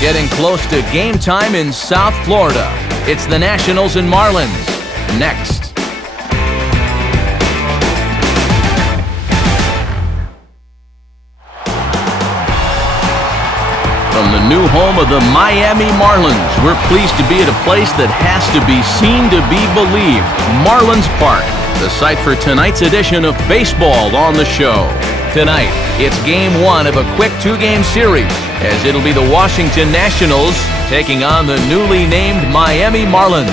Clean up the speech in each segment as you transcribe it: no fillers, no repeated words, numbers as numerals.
Getting close to game time in South Florida. It's the Nationals and Marlins. Next. From the new home of the Miami Marlins, we're pleased to be at a place that has to be seen to be believed. Marlins Park, the site for tonight's edition of Baseball on the Show. Tonight, it's Game 1 of a quick two-game series, as it'll be the Washington Nationals taking on the newly named Miami Marlins.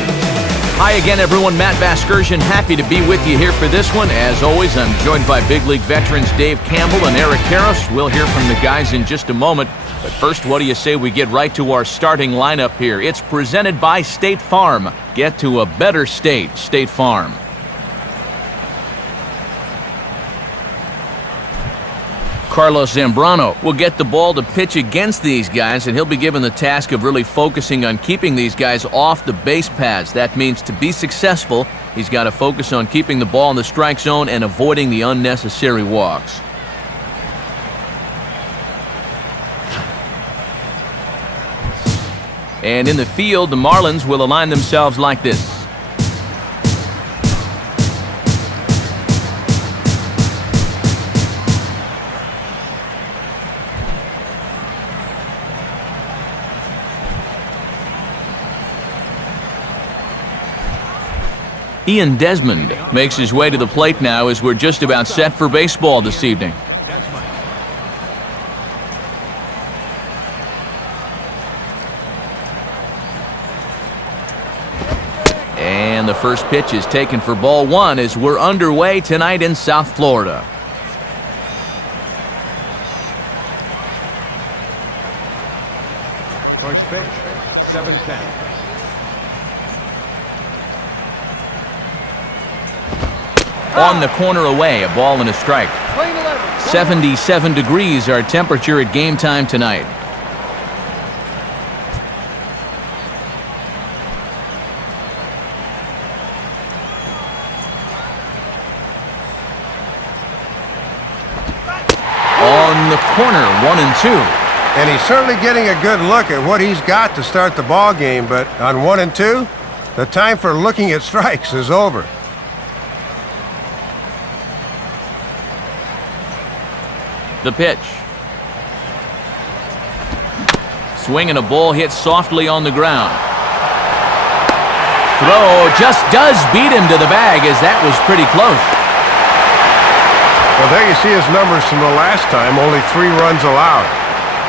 Hi again, everyone. Matt Vasgersian, happy to be with you here for this one. As always, I'm joined by big league veterans Dave Campbell and Eric Harris. We'll hear from the guys in just a moment. But first, what do you say we get right to our starting lineup here? It's presented by State Farm. Get to a better state, State Farm. Carlos Zambrano will get the ball to pitch against these guys, and he'll be given the task of really focusing on keeping these guys off the base paths. That means to be successful, he's got to focus on keeping the ball in the strike zone and avoiding the unnecessary walks. And in the field, the Marlins will align themselves like this. Ian Desmond makes his way to the plate now as we're just about set for baseball this evening. And the first pitch is taken for ball one as we're underway tonight in South Florida. First pitch, 7-10. On the corner away, a ball and a strike. 77 degrees our temperature at game time tonight. On the corner, 1-2. And he's certainly getting a good look at what he's got to start the ball game, but on 1-2, the time for looking at strikes is over. The pitch. Swing and a ball hit softly on the ground. Throw just does beat him to the bag, as that was pretty close. Well, there you see his numbers from the last time, only 3 runs allowed.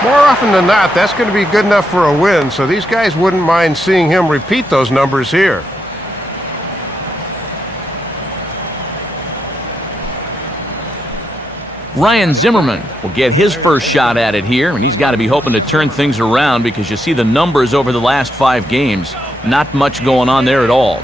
More often than not, that's going to be good enough for a win, so these guys wouldn't mind seeing him repeat those numbers here. Ryan Zimmerman will get his first shot at it here, and he's got to be hoping to turn things around because you see the numbers over the last 5 games. Not much going on there at all.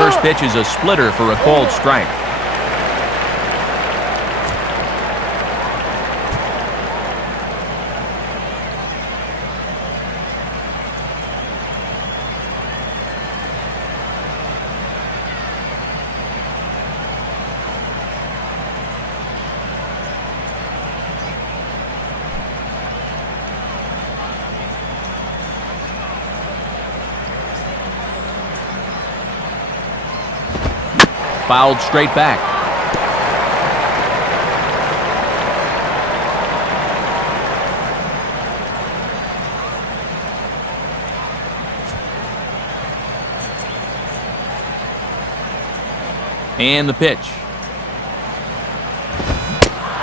First pitch is a splitter for a called strike. Fouled straight back. And the pitch.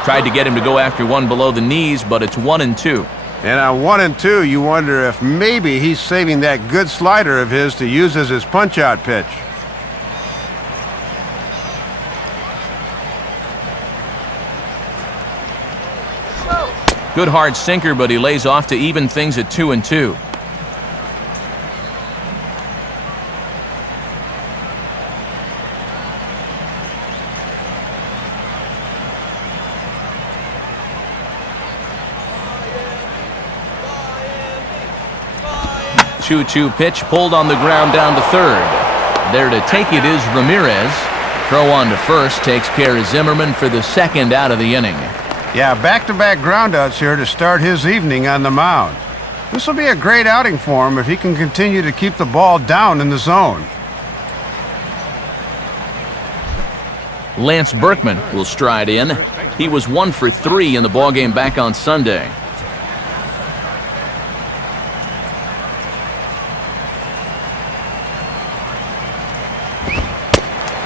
Tried to get him to go after one below the knees, but it's 1-2. And on 1-2, you wonder if maybe he's saving that good slider of his to use as his punch-out pitch. Good hard sinker, but he lays off to even things at 2-2. 2-2 pitch pulled on the ground down to third. There to take it is Ramirez. Throw on to first takes care of Zimmerman for the second out of the inning. Yeah, back-to-back groundouts here to start his evening on the mound. This will be a great outing for him if he can continue to keep the ball down in the zone. Lance Berkman will stride in. He was 1 for 3 in the ballgame back on Sunday.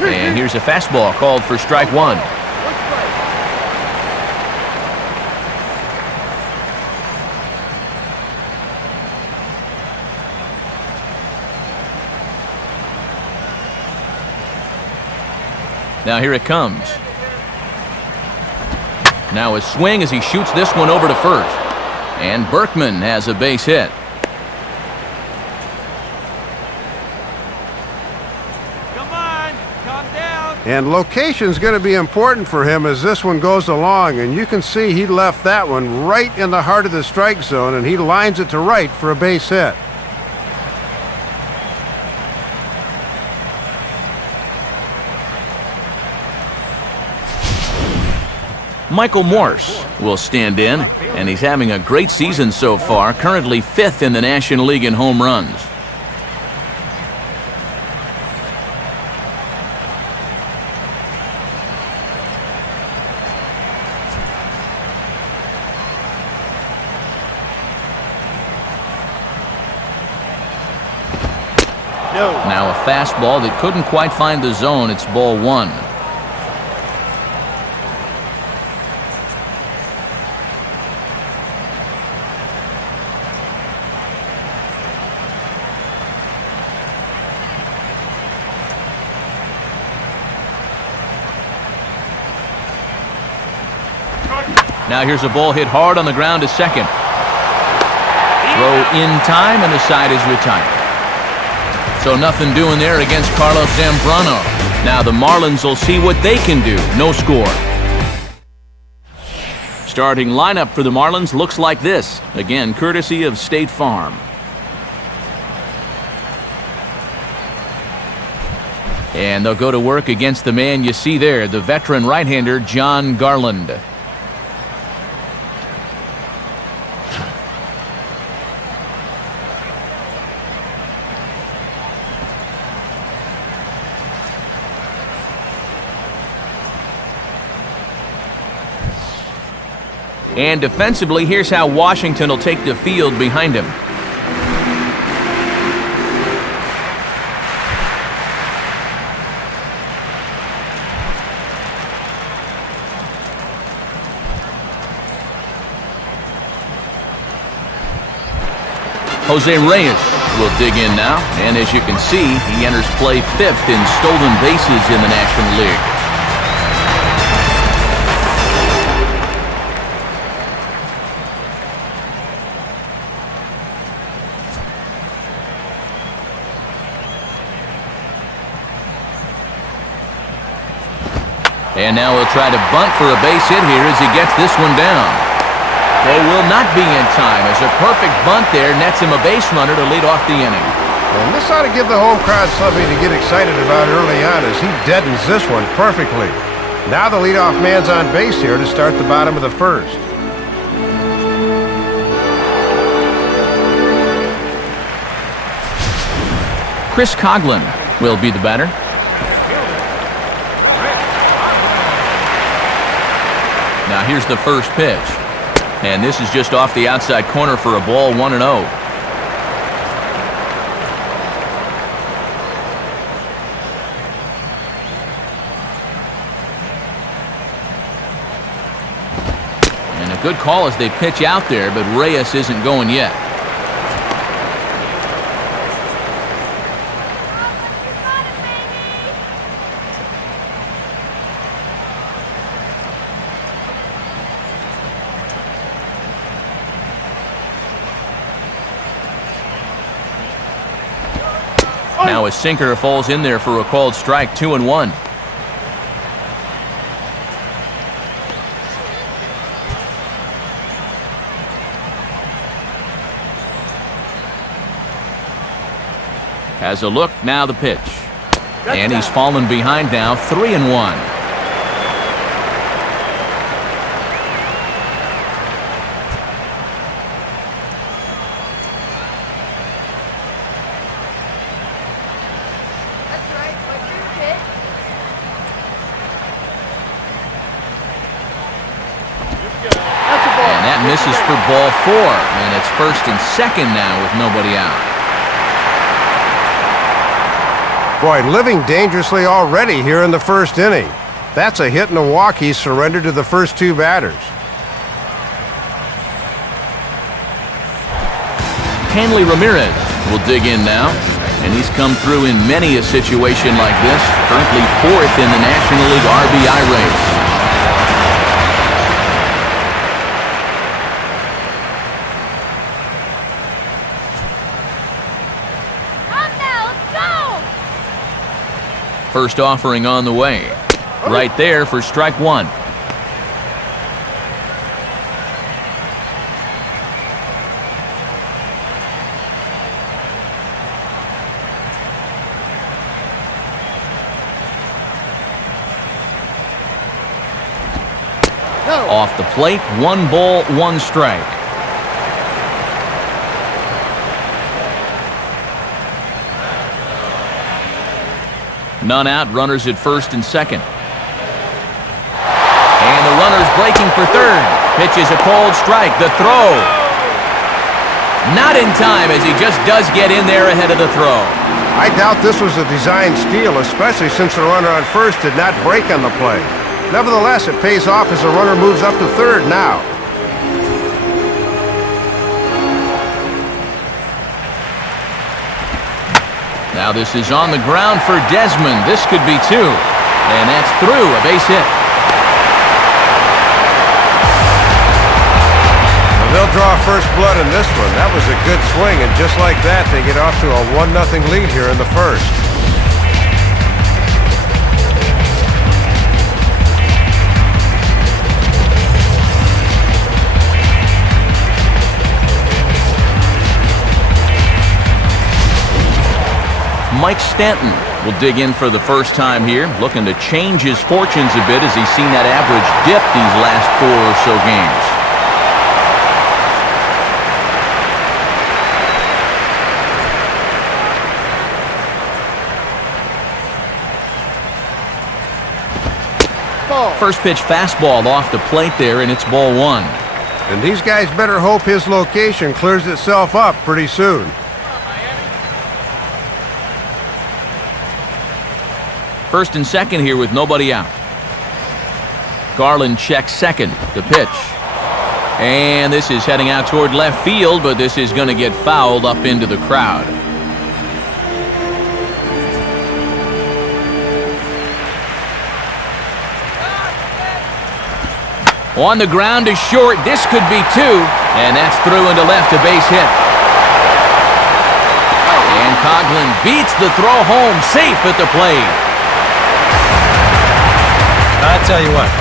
And here's a fastball called for strike one. Now here it comes. Now a swing as he shoots this one over to first. And Berkman has a base hit. And location's going to be important for him as this one goes along, and you can see he left that one right in the heart of the strike zone, and he lines it to right for a base hit. Michael Morse will stand in, and he's having a great season so far, currently 5th in the National League in home runs. Now a fastball that couldn't quite find the zone. It's ball one. Now here's a ball hit hard on the ground to second. Throw in time and the side is retired. So nothing doing there against Carlos Zambrano. Now the Marlins will see what they can do. No score. Starting lineup for the Marlins looks like this. Again, courtesy of State Farm. And they'll go to work against the man you see there, the veteran right-hander John Garland. And defensively, here's how Washington will take the field behind him. Jose Reyes will dig in now, and as you can see, he enters play 5th in stolen bases in the National League. And now he'll try to bunt for a base hit here as he gets this one down. Throw will not be in time as a perfect bunt there nets him a base runner to lead off the inning. And this ought to give the home crowd something to get excited about early on as he deadens this one perfectly. Now the leadoff man's on base here to start the bottom of the first. Chris Coughlin will be the batter. Now here's the first pitch. And this is just off the outside corner for a ball, 1-0. And a good call as they pitch out there, but Reyes isn't going yet. Now a sinker falls in there for a called strike, 2-1. Has a look, now the pitch. And he's fallen behind now, 3-1. And that misses for ball 4. And it's 1st and 2nd now with nobody out. Boy, living dangerously already here in the 1st inning. That's a hit and a walk he surrendered to the first 2 batters. Hanley Ramirez will dig in now. And he's come through in many a situation like this. Currently 4th in the National League RBI race. First offering on the way. Right there for strike 1. Off the plate, 1 ball, 1 strike. None out, runners at 1st and 2nd. And the runner's breaking for 3rd. Pitch is a cold strike. The throw. Not in time, as he just does get in there ahead of the throw. I doubt this was a design steal, especially since the runner on 1st did not break on the play. Nevertheless, it pays off as the runner moves up to 3rd now. Now this is on the ground for Desmond. This could be 2. And that's through, a base hit. Well, they'll draw first blood in this one. That was a good swing, and just like that, they get off to a 1-0 lead here in the 1st. Mike Stanton will dig in for the first time here, looking to change his fortunes a bit as he's seen that average dip these last 4 or so games. First pitch fastball off the plate there, and it's ball 1. And these guys better hope his location clears itself up pretty soon. First and 2nd here with nobody out. Garland checks 2nd. The pitch. And this is heading out toward left field, but this is going to get fouled up into the crowd. On the ground is short. This could be 2. And that's through into left, a base hit. And Coughlin beats the throw home, safe at the plate. I tell you what,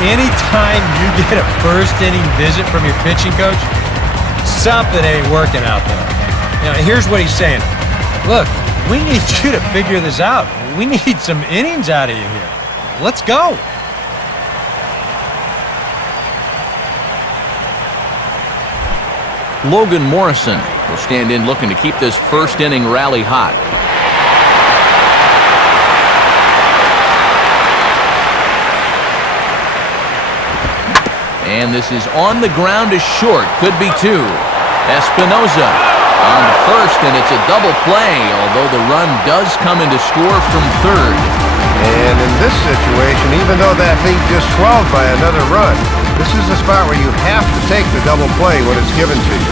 anytime you get a 1st inning visit from your pitching coach, something ain't working out there. Now, here's what he's saying. Look, we need you to figure this out. We need some innings out of you here. Let's go. Logan Morrison will stand in looking to keep this 1st inning rally hot. And this is on the ground is short. Could be 2. Espinoza on the 1st, and it's a double play, although the run does come into score from 3rd. And in this situation, even though that lead just swelled by another run, this is the spot where you have to take the double play when it's given to you.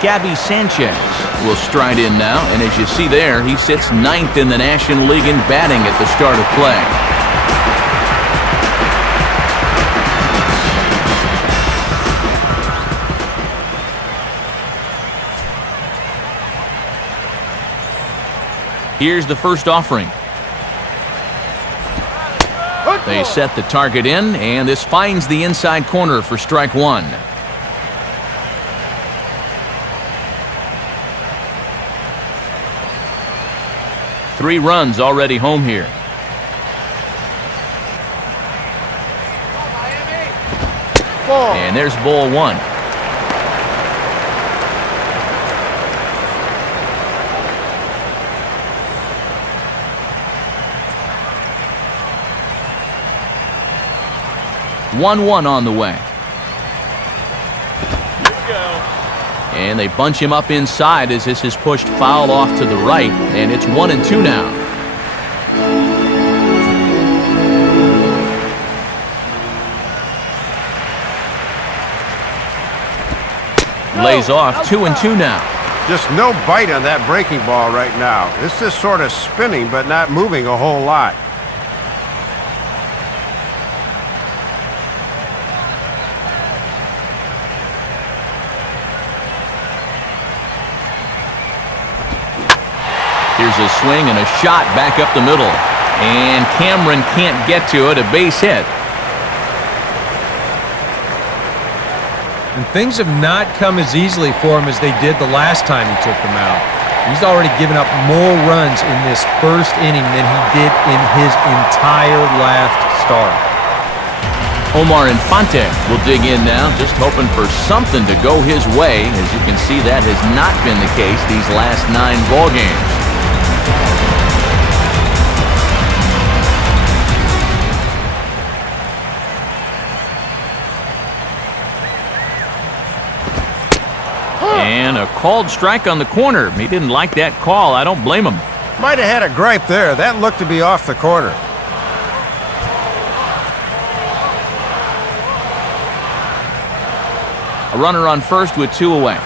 Gabby Sanchez will stride in now, and as you see there, he sits 9th in the National League in batting at the start of play. Here's the first offering. They set the target in, and this finds the inside corner for strike one. Three runs already home here. And there's ball one. One on the way. And they bunch him up inside as this is pushed foul off to the right, and it's 1-2 now. Lays off 2-2 now. Just no bite on that breaking ball right now. It's just sort of spinning but not moving a whole lot. Here's a swing and a shot back up the middle. And Cameron can't get to it, a base hit. And things have not come as easily for him as they did the last time he took them out. He's already given up more runs in this first inning than he did in his entire last start. Omar Infante will dig in now, just hoping for something to go his way. As you can see, that has not been the case these last 9 ball games. And a called strike on the corner. He didn't like that call. I don't blame him. Might have had a gripe there. That looked to be off the corner. A runner on first with 2 away.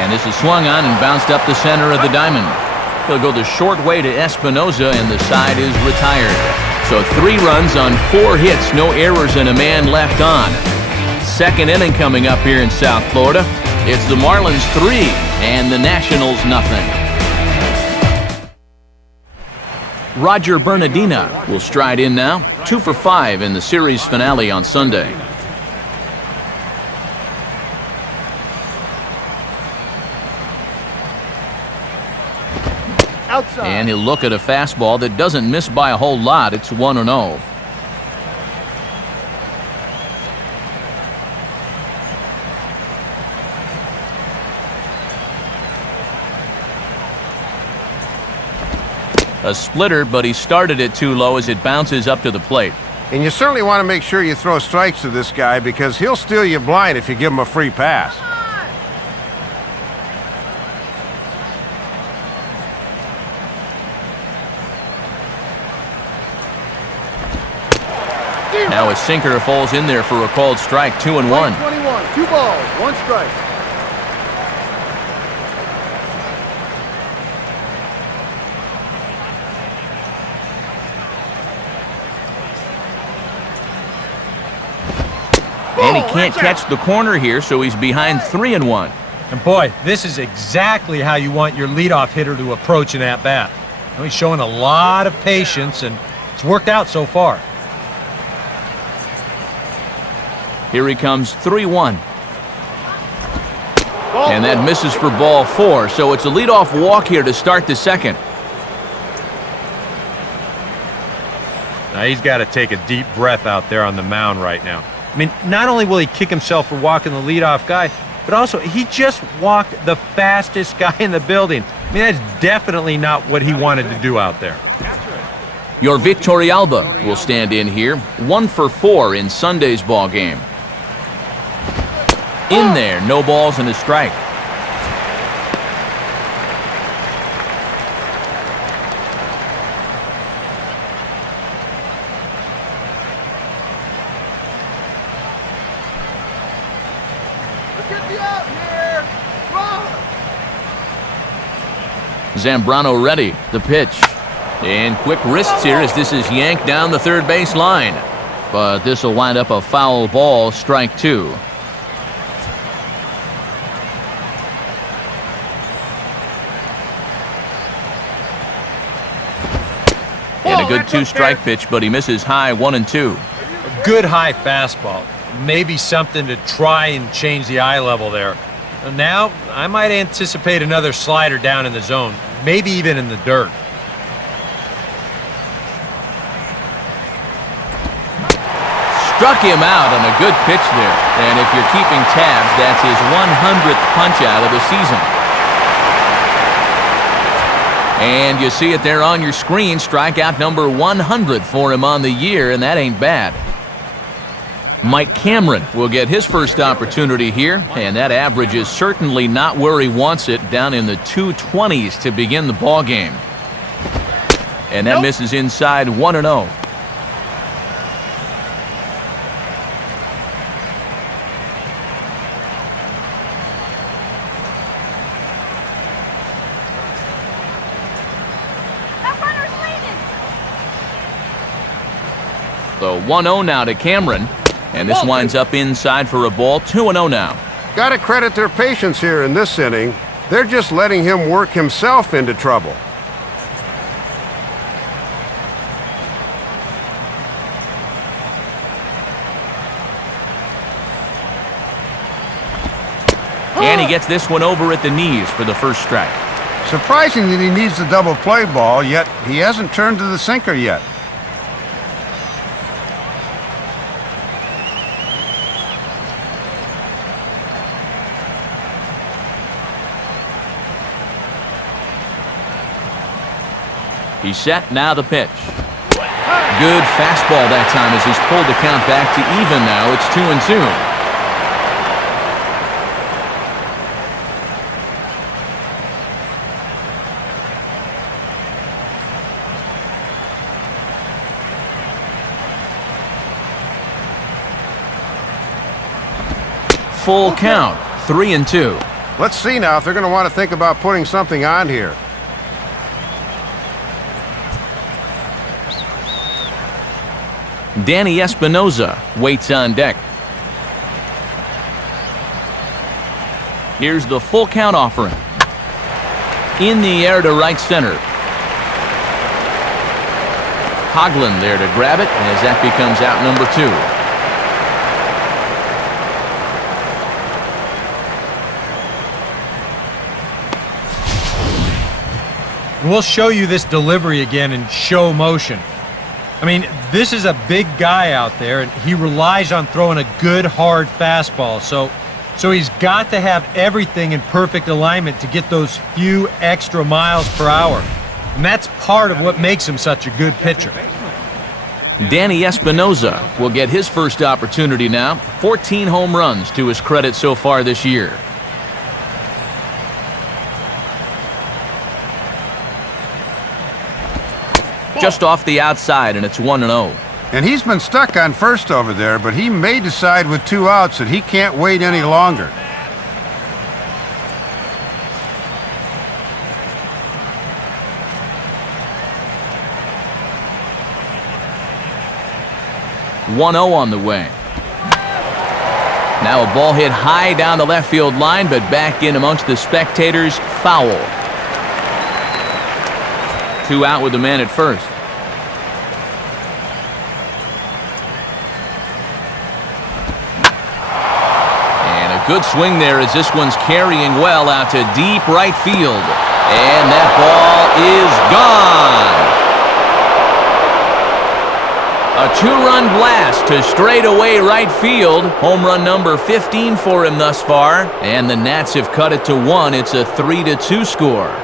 And this is swung on and bounced up the center of the diamond. He'll go the short way to Espinoza, and the side is retired. So 3 runs on 4 hits, no errors, and a man left on. Second inning coming up here in South Florida. It's the Marlins 3 and the Nationals nothing. Roger Bernardina will stride in now, 2 for 5 in the series finale on Sunday. Outside. And he'll look at a fastball that doesn't miss by a whole lot. It's 1-0. A splitter, but he started it too low as it bounces up to the plate. And you certainly want to make sure you throw strikes to this guy because he'll steal you blind if you give him a free pass. Now a sinker falls in there for a called strike, 2-1. 21, 2 balls, 1 strike. And he can't catch the corner here, so he's behind 3-1. And boy, this is exactly how you want your leadoff hitter to approach an at-bat. He's showing a lot of patience, and it's worked out so far. Here he comes, 3-1. And that misses for ball 4, so it's a leadoff walk here to start the second. Now he's got to take a deep breath out there on the mound right now. I mean, not only will he kick himself for walking the leadoff guy, but also he just walked the fastest guy in the building. I mean, that's definitely not what he wanted to do out there. Your Victorialba will stand in here, 1 for 4 in Sunday's ball game. In there, no balls and a strike. Get me out here! Run! Zambrano ready, the pitch. And quick wrists here as this is yanked down the third base line. But this will wind up a foul ball, strike 2. a good two-strike pitch, but he misses high 1 and 2. A good high fastball. Maybe something to try and change the eye level there. Now, I might anticipate another slider down in the zone, maybe even in the dirt. Struck him out on a good pitch there. And if you're keeping tabs, that's his 100th punch out of the season. And you see it there on your screen, strikeout number 100 for him on the year, and that ain't bad. Mike Cameron will get his first opportunity here, and that average is certainly not where he wants it, down in the 220s to begin the ball game. And that misses inside 1-0. So 1-0 now to Cameron. And this winds up inside for a ball. 2-0 now. Got to credit their patience here in this inning. They're just letting him work himself into trouble. And he gets this one over at the knees for the first strike. Surprising that he needs the double play ball, yet he hasn't turned to the sinker yet. He's set, now the pitch. Good fastball that time as he's pulled the count back to even now. It's 2-2. Full count, 3-2. Let's see now if they're going to want to think about putting something on here. Danny Espinoza waits on deck. Here's the full count offering. In the air to right center. Hoagland there to grab it as that becomes out number 2. We'll show you this delivery again in show motion. I mean, this is a big guy out there, and he relies on throwing a good, hard fastball. So he's got to have everything in perfect alignment to get those few extra miles per hour. And that's part of what makes him such a good pitcher. Danny Espinoza will get his first opportunity now. 14 home runs to his credit so far this year. Just off the outside, and it's 1-0. And he's been stuck on first over there, but he may decide with 2 outs that he can't wait any longer. On the way. Now a ball hit high down the left field line, but back in amongst the spectators. Foul. 2 out with the man at first. And a good swing there as this one's carrying well out to deep right field. And that ball is gone. A 2-run blast to straightaway right field. Home run number 15 for him thus far. And the Nats have cut it to 1. It's a 3-2 score.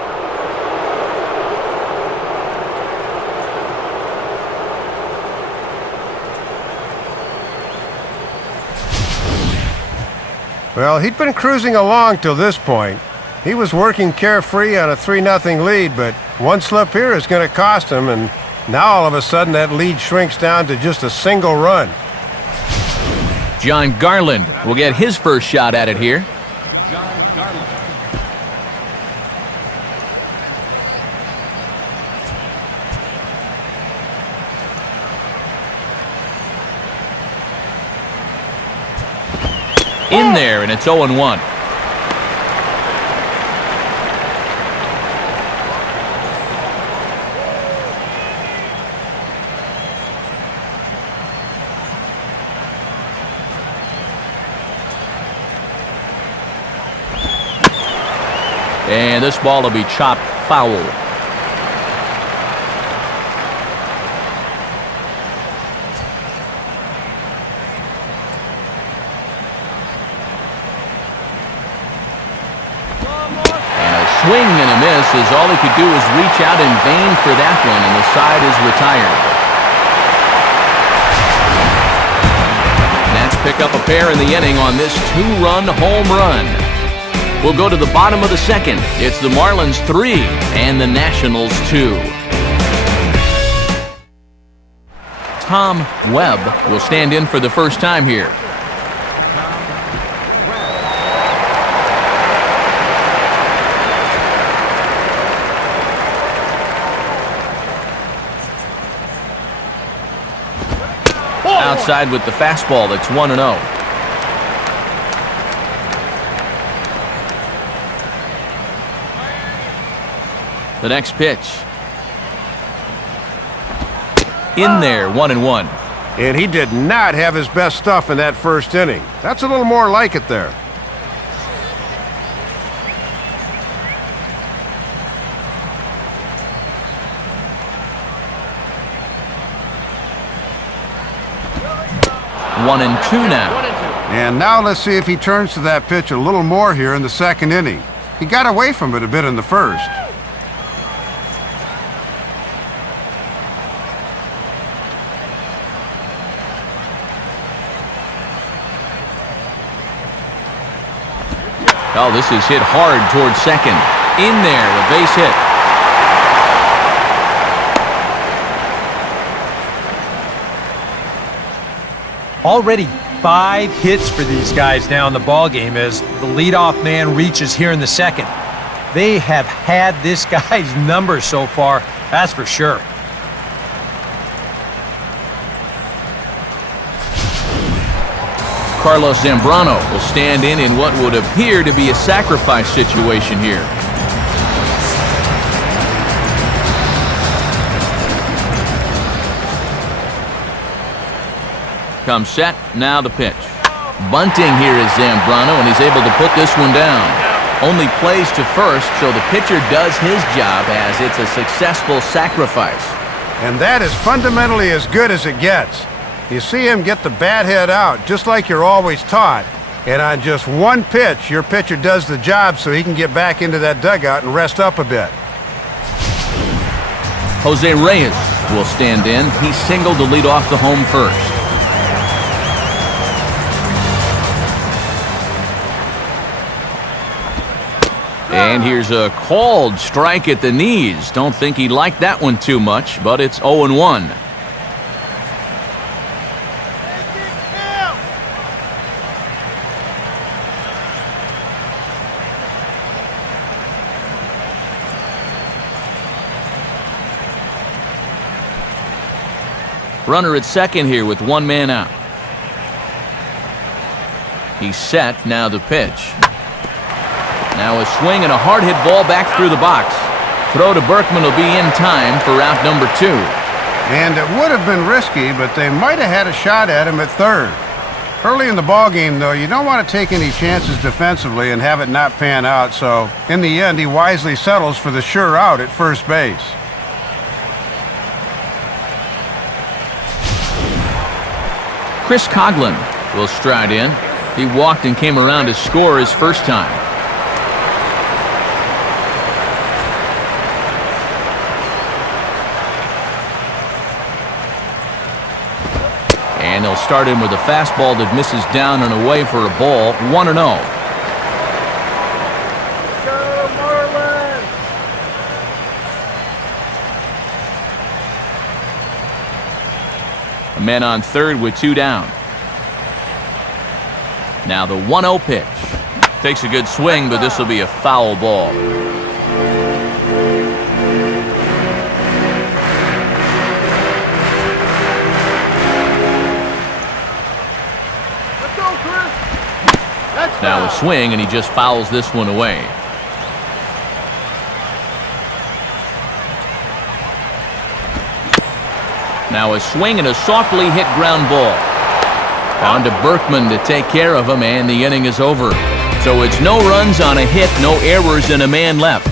Well, he'd been cruising along till this point. He was working carefree on a 3-0 lead, but one slip here is going to cost him, and now all of a sudden that lead shrinks down to just a single run. John Garland will get his first shot at it here. In there, and it's 0-1. And this ball will be chopped foul. Swing and a miss as all he could do was reach out in vain for that one, and the side is retired. Nats pick up a pair in the inning on this two-run home run. We'll go to the bottom of the second. It's the Marlins 3 and the Nationals 2. Tom Webb will stand in for the first time here. Outside with the fastball. That's 1-0. The next pitch. In there, 1-1. And he did not have his best stuff in that first inning. That's a little more like it there. One and two now. And now let's see if he turns to that pitch a little more here in the second inning. He got away from it a bit in the first. Oh, this is hit hard towards second. In there, a base hit. Already 5 hits for these guys now in the ballgame as the leadoff man reaches here in the second. They have had this guy's number so far, that's for sure. Carlos Zambrano will stand in what would appear to be a sacrifice situation here. Comes set, now the pitch. Bunting here is Zambrano, and he's able to put this one down. Only plays to first, so the pitcher does his job as it's a successful sacrifice. And that is fundamentally as good as it gets. You see him get the bat head out, just like you're always taught. And on just one pitch, your pitcher does the job so he can get back into that dugout and rest up a bit. Jose Reyes will stand in. He singled to lead off the home first. And here's a called strike at the knees. Don't think he liked that one too much, but it's 0-1. Runner at second here with one man out. He's set, now the pitch. Now a swing and a hard hit ball back through the box. Throw to Berkman will be in time for out number 2. And it would have been risky, but they might have had a shot at him at third. Early in the ballgame, though, you don't want to take any chances defensively and have it not pan out, so in the end, he wisely settles for the sure out at first base. Chris Coghlan will stride in. He walked and came around to score his first time. And they'll start him with a fastball that misses down and away for a ball. 1-0. Go Marlins! A man on third with 2 down. Now the 1-0 pitch. Takes a good swing, but this will be a foul ball. Let's go, Chris! That's Now a foul. swing, and he just fouls this one away. Now a swing and a softly hit ground ball. On to Berkman to take care of him, and the inning is over. So it's no runs on a hit, no errors, and a man left.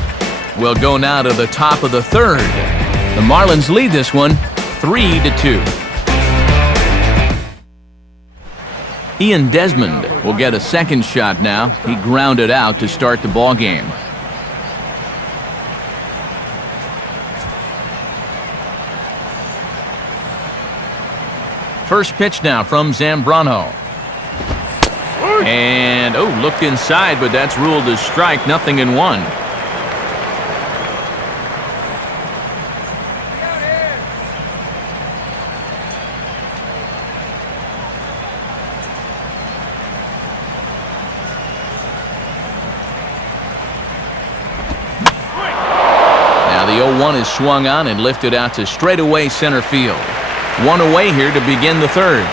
We'll go now to the top of the third. The Marlins lead this one 3-2. Ian Desmond will get a second shot now. He grounded out to start the ball game. First pitch now from Zambrano. And, looked inside, but that's ruled as strike, 0-1. Now the 0-1 is swung on and lifted out to straightaway center field. One away here to begin the third.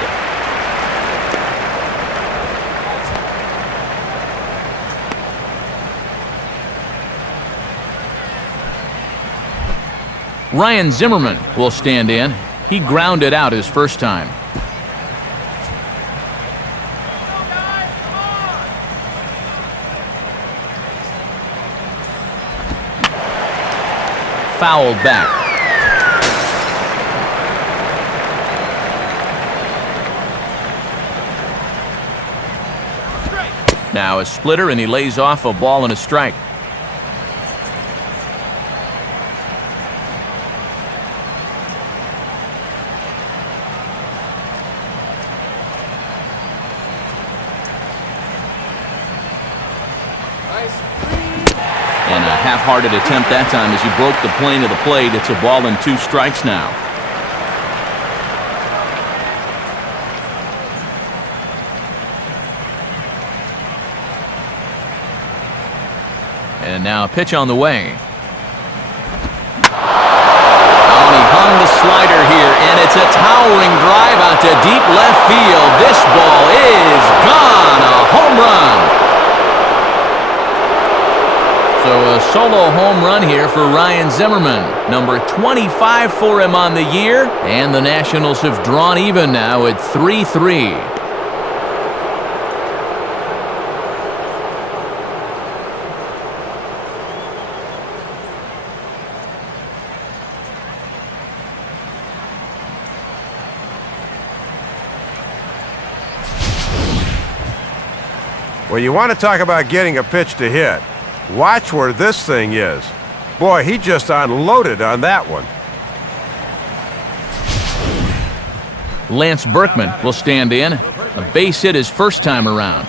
Ryan Zimmerman will stand in. He grounded out his first time. Fouled back. Now a splitter, and he lays off a ball and a strike. And a half-hearted attempt that time as he broke the plane of the plate. It's a ball and 2 strikes now. And now a pitch on the way. Oh, and he hung the slider here, and it's a towering drive out to deep left field. This ball is gone. A home run. So a solo home run here for Ryan Zimmerman. Number 25 for him on the year, and the Nationals have drawn even now at 3-3. Well, you want to talk about getting a pitch to hit. Watch where this thing is. Boy, he just unloaded on that one. Lance Berkman will stand in. A base hit his first time around.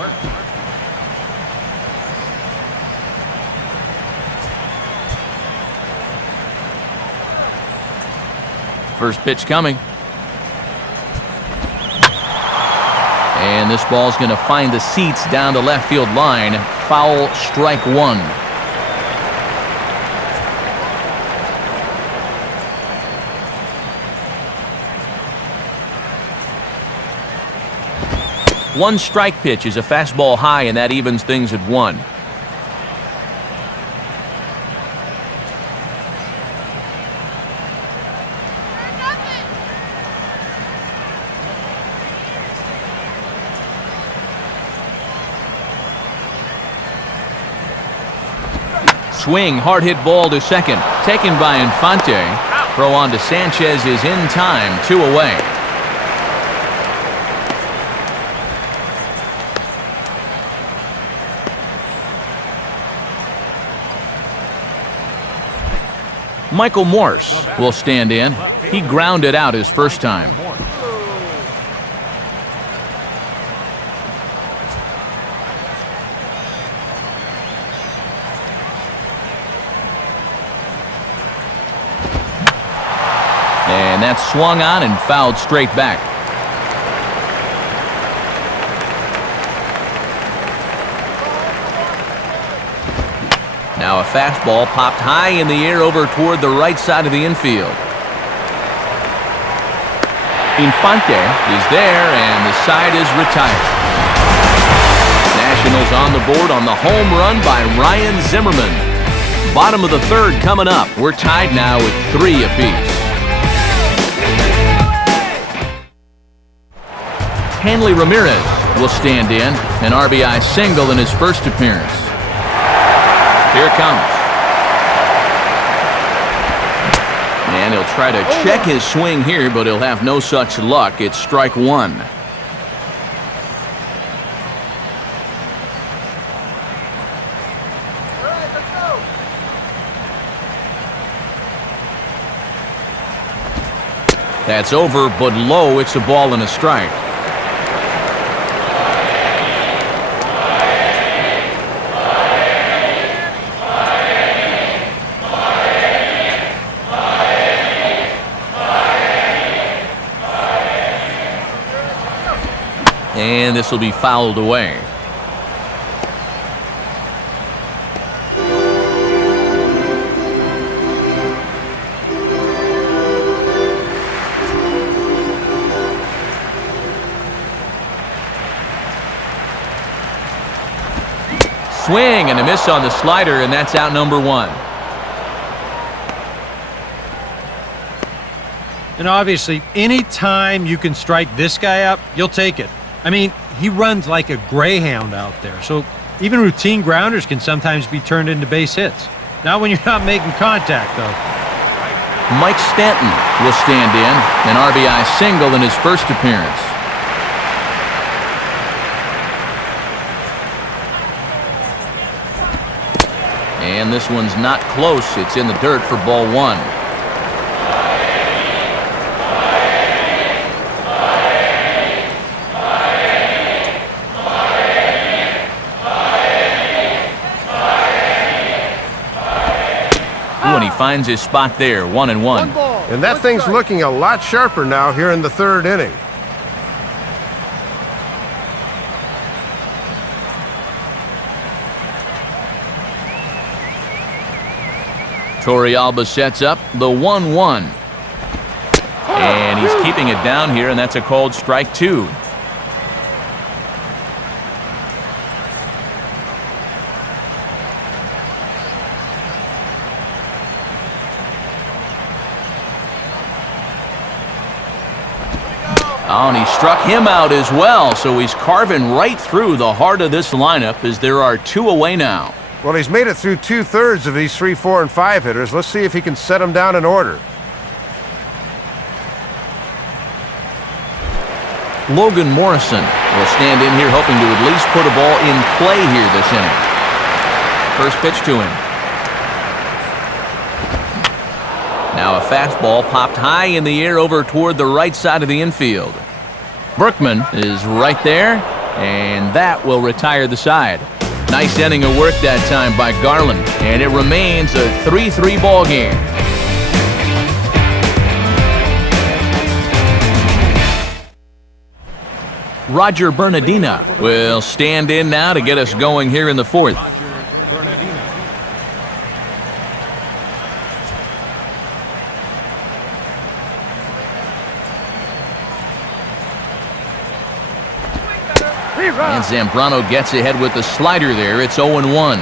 First pitch coming. And this ball's going to find the seats down the left field line. Foul, strike 1. One strike pitch is a fastball high, and that evens things at 1. Swing, hard hit ball to second. Taken by Infante. Throw on to Sanchez is in time. 2 away. Michael Morse will stand in. He grounded out his first time. And that's swung on and fouled straight back. Now a fastball popped high in the air over toward the right side of the infield. Infante is there, and the side is retired. Nationals on the board on the home run by Ryan Zimmerman. Bottom of the third coming up. We're tied now at 3 apiece. Hanley Ramirez will stand in, an RBI single in his first appearance. Here it comes. And he'll try to check his swing here, but he'll have no such luck. It's strike one. All right, let's go. That's over, but low. It's a ball and a strike. And this will be fouled away. Swing and a miss on the slider, and that's out number one. And obviously, any time you can strike this guy up, you'll take it. I mean, he runs like a greyhound out there, so even routine grounders can sometimes be turned into base hits. Not when you're not making contact, though. Mike Stanton will stand in, an RBI single in his first appearance. And this one's not close. It's in the dirt for ball one. And he finds his spot there, 1-1. One ball. And that one thing's strike. looking a lot sharper now here in the third inning. Torrealba sets up the 1-1. And he's keeping it down here, and that's a called strike two. Oh, and he struck him out as well, so he's carving right through the heart of this lineup as there are two away now. Well, he's made it through 2/3 of these 3, 4, and 5 hitters. Let's see if he can set them down in order. Logan Morrison will stand in here hoping to at least put a ball in play here this inning. First pitch to him. Now a fastball popped high in the air over toward the right side of the infield. Berkman is right there, and that will retire the side. Nice inning of work that time by Garland, and it remains a 3-3 ball game. Roger Bernardina will stand in now to get us going here in the fourth. And Zambrano gets ahead with the slider there. It's 0-1.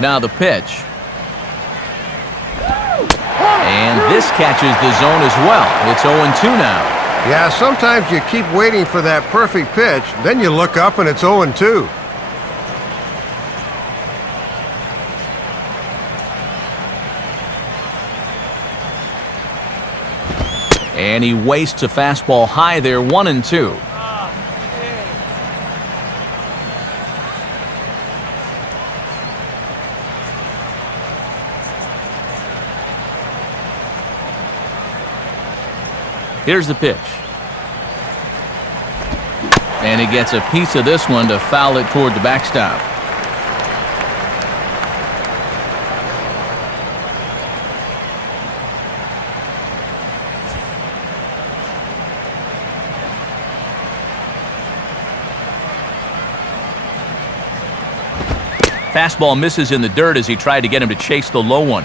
Now the pitch. And this catches the zone as well. It's 0-2 now. Yeah, sometimes you keep waiting for that perfect pitch, then you look up and it's 0-2. And he wastes a fastball high there, 1-2. Here's the pitch. And he gets a piece of this one to foul it toward the backstop. Fastball misses in the dirt as he tried to get him to chase the low one.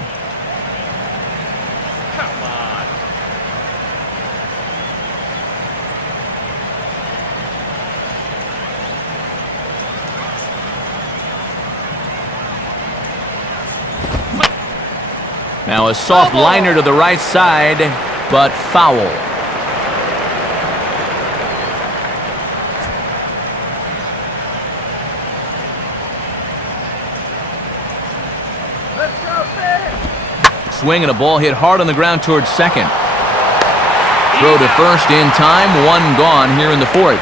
Now a soft liner to the right side, but foul. Let's go, Fish! Swing and a ball hit hard on the ground towards second. Throw to first in time, one gone here in the fourth.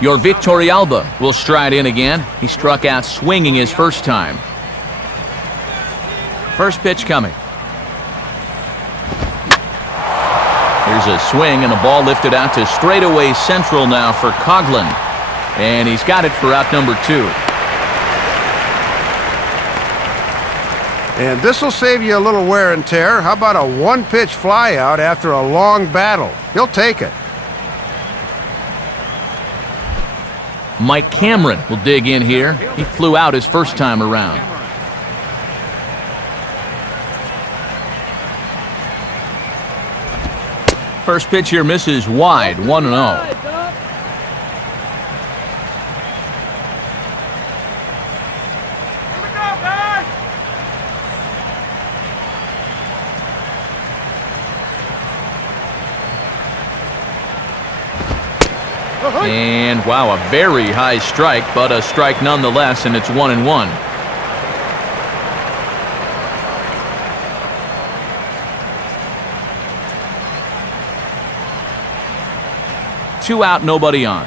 Your Victorialba will stride in again. He struck out swinging his first time. First pitch coming. Here's a swing and a ball lifted out to straightaway central now for Coughlin. And he's got it for out number 2. And this will save you a little wear and tear. How about a one-pitch flyout after a long battle? He'll take it. Mike Cameron will dig in here. He flew out his first time around. First pitch here misses wide, 1-0. And wow, a very high strike, but a strike nonetheless, and it's 1-1. Two out, nobody on.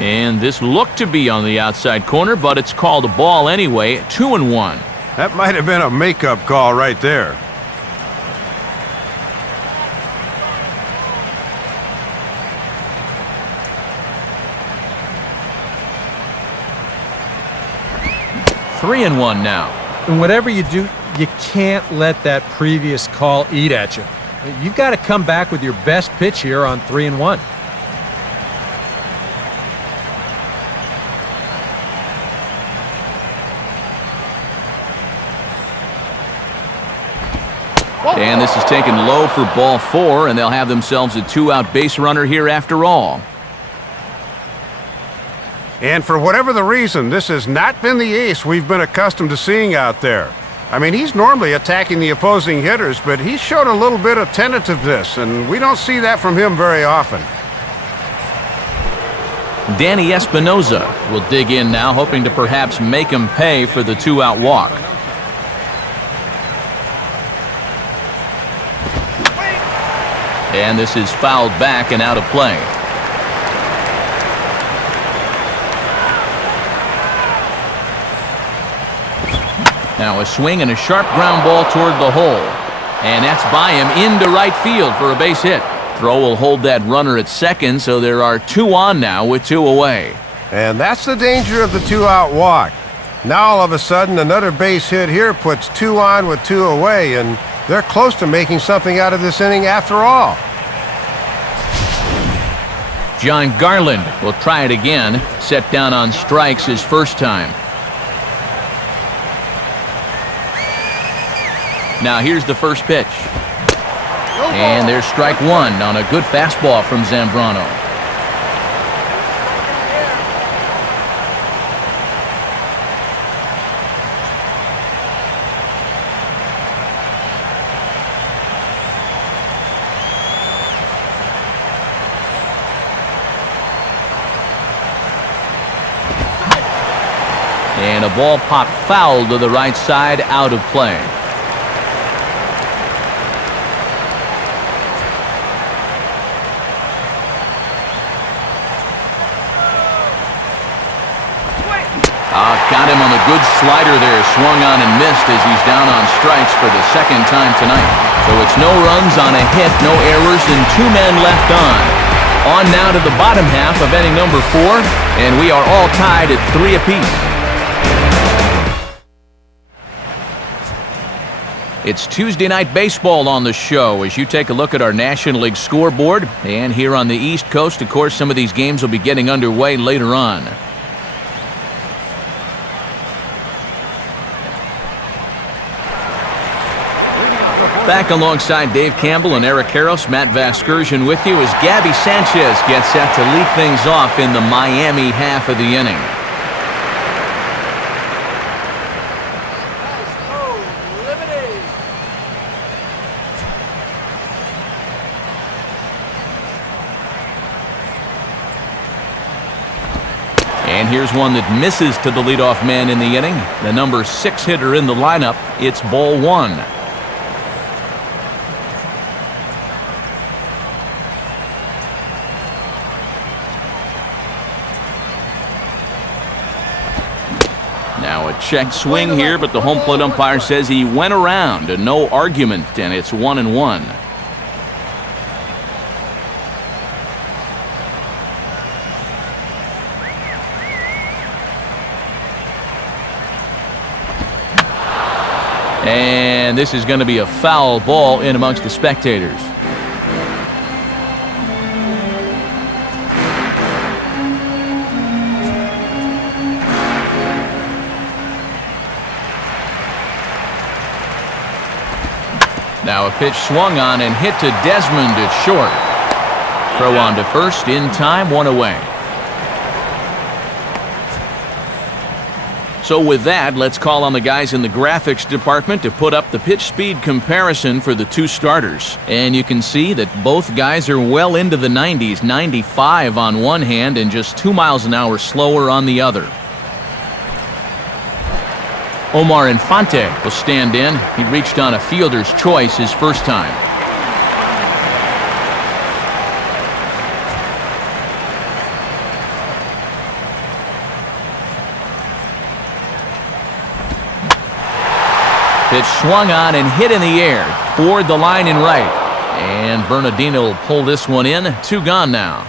And this looked to be on the outside corner, but it's called a ball anyway, 2-1. That might have been a makeup call right there. Three and one now. And whatever you do, you can't let that previous call eat at you. You've got to come back with your best pitch here on 3-1. And this is taken low for ball 4, and they'll have themselves a 2-out base runner here after all. And for whatever the reason, this has not been the ace we've been accustomed to seeing out there. I mean, he's normally attacking the opposing hitters, but he showed a little bit of tentativeness, and we don't see that from him very often. Danny Espinoza will dig in now, hoping to perhaps make him pay for the 2-out walk. And this is fouled back and out of play. Now a swing and a sharp ground ball toward the hole. And that's by him into right field for a base hit. Throw will hold that runner at second, so there are 2 on now with 2 away. And that's the danger of the 2-out walk. Now all of a sudden another base hit here puts 2 on with 2 away, and they're close to making something out of this inning after all. John Garland will try it again. Set down on strikes his first time. Now here's the first pitch. And there's strike 1 on a good fastball from Zambrano. And a ball popped foul to the right side, out of play. Got him on the good slider there, swung on and missed as he's down on strikes for the second time tonight. So it's no runs on a hit, no errors, and 2 men left on. On now to the bottom half of inning number 4, and we are all tied at 3 apiece. It's Tuesday Night Baseball on the show as you take a look at our National League scoreboard. And here on the East Coast, of course, some of these games will be getting underway later on. Back alongside Dave Campbell and Eric Karros, Matt Vasgersian with you as Gabby Sanchez gets set to lead things off in the Miami half of the inning. And here's one that misses to the leadoff man in the inning. The number 6 hitter in the lineup. It's ball 1. Now a check swing here, but the home plate umpire says he went around. No argument, and it's 1-1. And this is going to be a foul ball in amongst the spectators. Now a pitch swung on and hit to Desmond at short. Throw on to first in time, 1 away. So with that, let's call on the guys in the graphics department to put up the pitch speed comparison for the two starters. And you can see that both guys are well into the 90s, 95 on one hand and just 2 miles an hour slower on the other. Omar Infante will stand in. He reached on a fielder's choice his first time. Pitch swung on and hit in the air toward the line and right. And Bernardino will pull this one in. 2 gone now.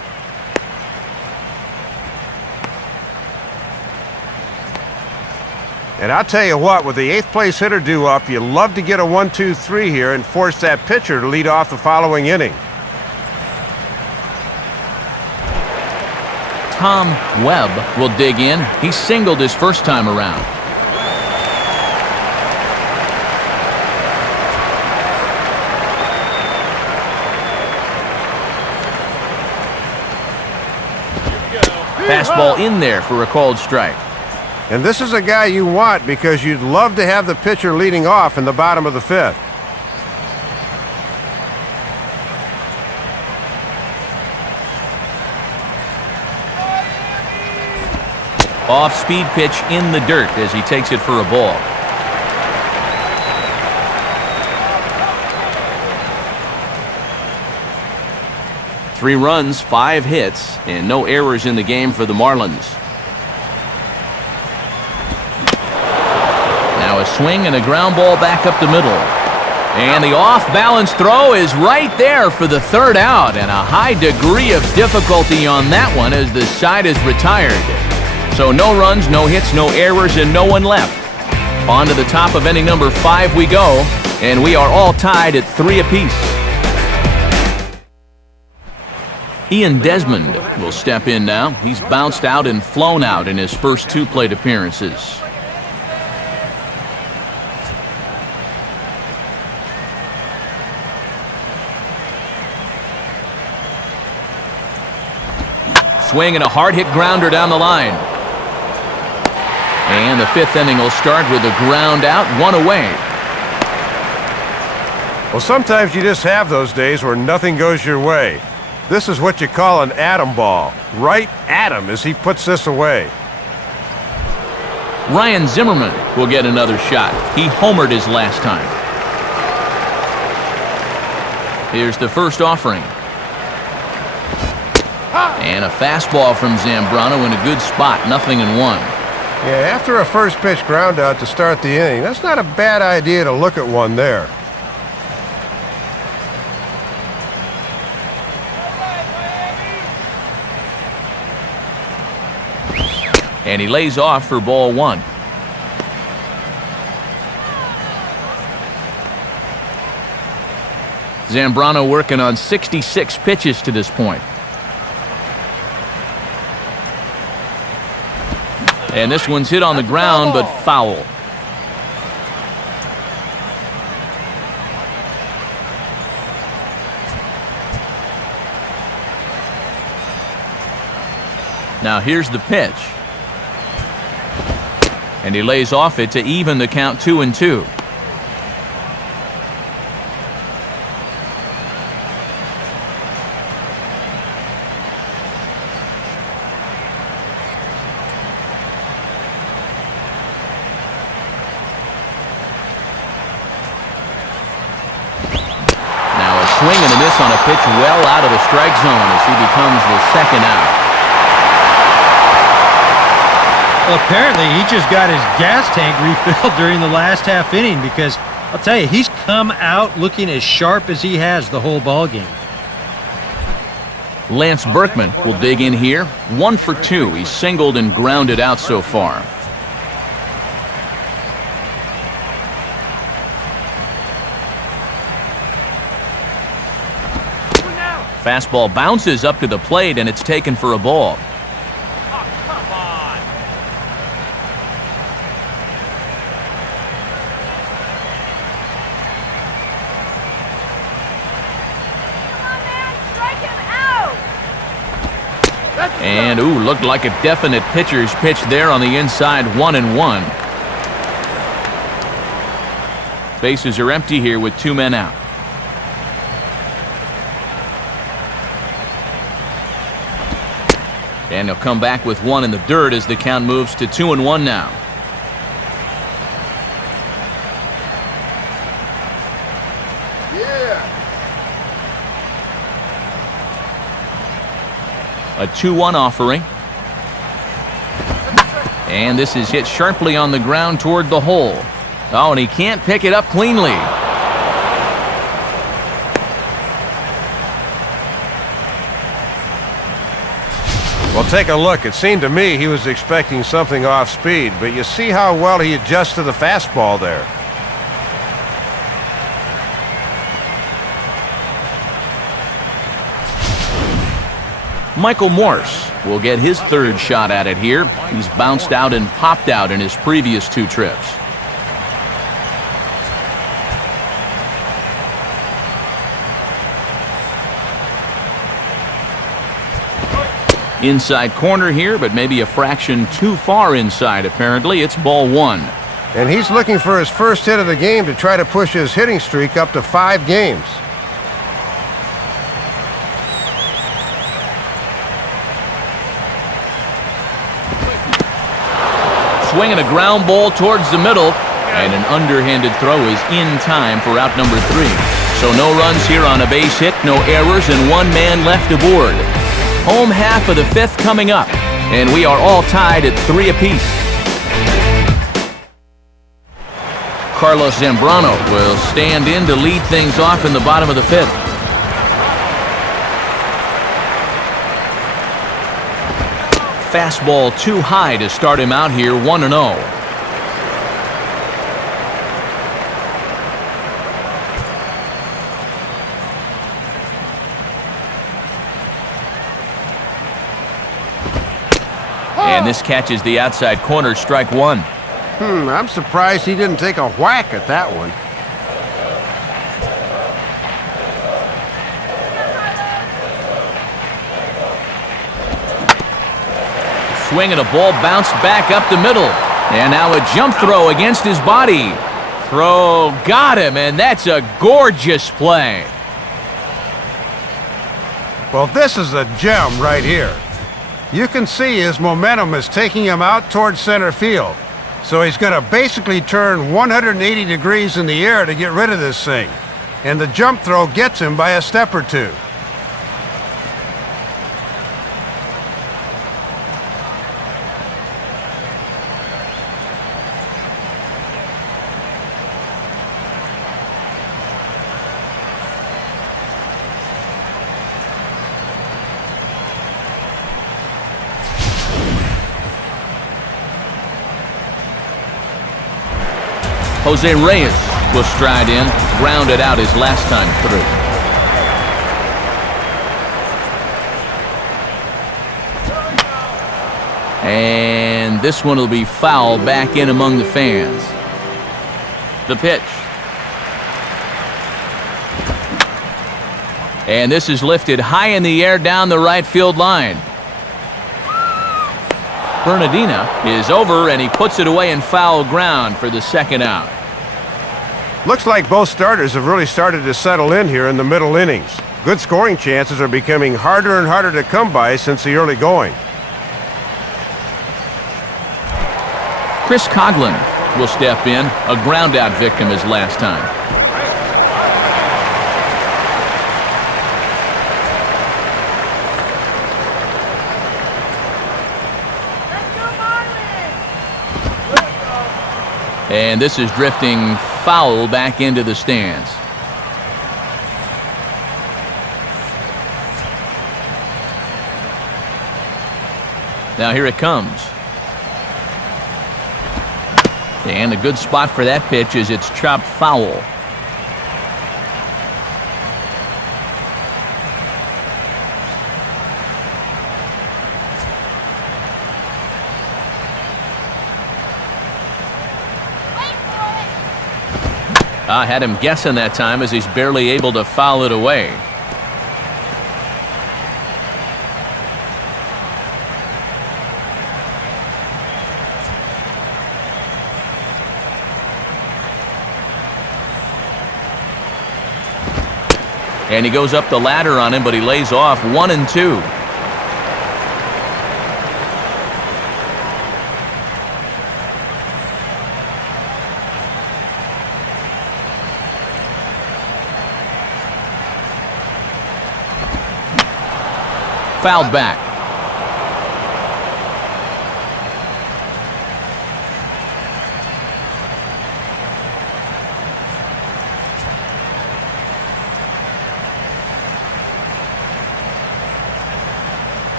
And I'll tell you what, with the 8th place hitter due up, you love to get a 1-2-3 here and force that pitcher to lead off the following inning. Tom Webb will dig in. He singled his first time around. Fastball in there for a called strike. And this is a guy you want because you'd love to have the pitcher leading off in the bottom of the 5th. Off-speed pitch in the dirt as he takes it for a ball. Three runs, 5 hits, and no errors in the game for the Marlins. Now a swing and a ground ball back up the middle. And the off-balance throw is right there for the 3rd out, and a high degree of difficulty on that one as the side is retired. So no runs, no hits, no errors, and no one left. On to the top of inning number 5 we go, and we are all tied at 3 apiece. Ian Desmond will step in now. He's bounced out and flown out in his first 2 plate appearances. Swing and a hard-hit grounder down the line. And the 5th inning will start with a ground out, 1 away. Well, sometimes you just have those days where nothing goes your way. This is what you call an atom ball. Right at him as he puts this away. Ryan Zimmerman will get another shot. He homered his last time. Here's the first offering. And a fastball from Zambrano in a good spot, 0-1. Yeah, after a first pitch ground out to start the inning, that's not a bad idea to look at one there. And he lays off for ball 1. Zambrano working on 66 pitches to this point. And this one's hit on the ground, but foul. Now here's the pitch. And he lays off it to even the count 2-2. Swing and a miss on a pitch well out of the strike zone as he becomes the second out. Well, apparently he just got his gas tank refilled during the last half inning, because I'll tell you, he's come out looking as sharp as he has the whole ball game. Lance Berkman will dig in here. 1 for 2. He's singled and grounded out so far. Fastball bounces up to the plate, and it's taken for a ball. Oh, come on. Come on, man. Strike him out. And, ooh, looked like a definite pitcher's pitch there on the inside, 1-1. Bases are empty here with 2 men out. And he'll come back with 1 in the dirt as the count moves to 2-1 now. Yeah. A 2-1 offering. And this is hit sharply on the ground toward the hole. Oh, and he can't pick it up cleanly. Well, take a look. It seemed to me he was expecting something off speed, but you see how well he adjusts to the fastball there. Michael Morse will get his 3rd shot at it here. He's bounced out and popped out in his previous 2 trips. Inside corner here, but maybe a fraction too far inside, apparently. It's ball 1. And he's looking for his first hit of the game to try to push his hitting streak up to 5 games. Swinging a ground ball towards the middle, and an underhanded throw is in time for out number 3. So no runs here on a base hit, no errors, and 1 man left aboard. Home half of the 5th coming up, and we are all tied at 3 apiece. Carlos Zambrano will stand in to lead things off in the bottom of the 5th. Fastball too high to start him out here, 1-0. And this catches the outside corner, strike 1. I'm surprised he didn't take a whack at that one. Swing and a ball bounced back up the middle. And now a jump throw against his body. Throw got him, and that's a gorgeous play. Well, this is a gem right here. You can see his momentum is taking him out towards center field. So he's going to basically turn 180 degrees in the air to get rid of this thing. And the jump throw gets him by a step or 2. Jose Reyes will stride in, grounded out his last time through. And this one will be foul back in among the fans. The pitch. And this is lifted high in the air down the right field line. Bernardina is over, and he puts it away in foul ground for the second out. Looks like both starters have really started to settle in here in the middle innings. Good scoring chances are becoming harder and harder to come by since the early going. Chris Coughlin will step in, a ground-out victim his last time. And this is drifting foul back into the stands. Now here it comes. And a good spot for that pitch is it's chopped foul. I had him guessing that time as he's barely able to foul it away. And he goes up the ladder on him, but he lays off 1-2. Fouled back.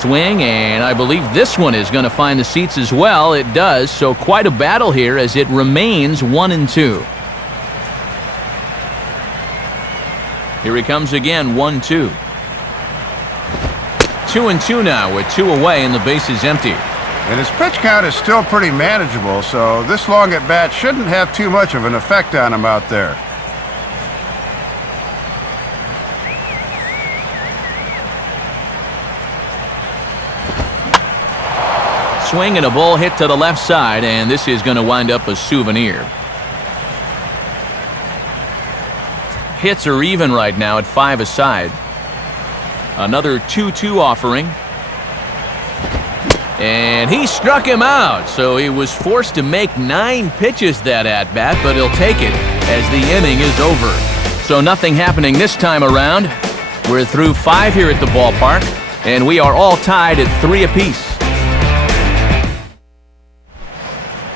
Swing, and I believe this one is going to find the seats as well. It does, so quite a battle here as it remains 1-2. Here he comes again, 1-2. 2-2 now with 2 away and the base is empty. And his pitch count is still pretty manageable, so this long at bat shouldn't have too much of an effect on him out there. Swing and a ball hit to the left side, and this is going to wind up a souvenir. Hits are even right now at 5 aside. Another 2-2 offering. And he struck him out, so he was forced to make 9 pitches that at-bat, but he'll take it as the inning is over. So nothing happening this time around. We're through 5 here at the ballpark, and we are all tied at 3 apiece.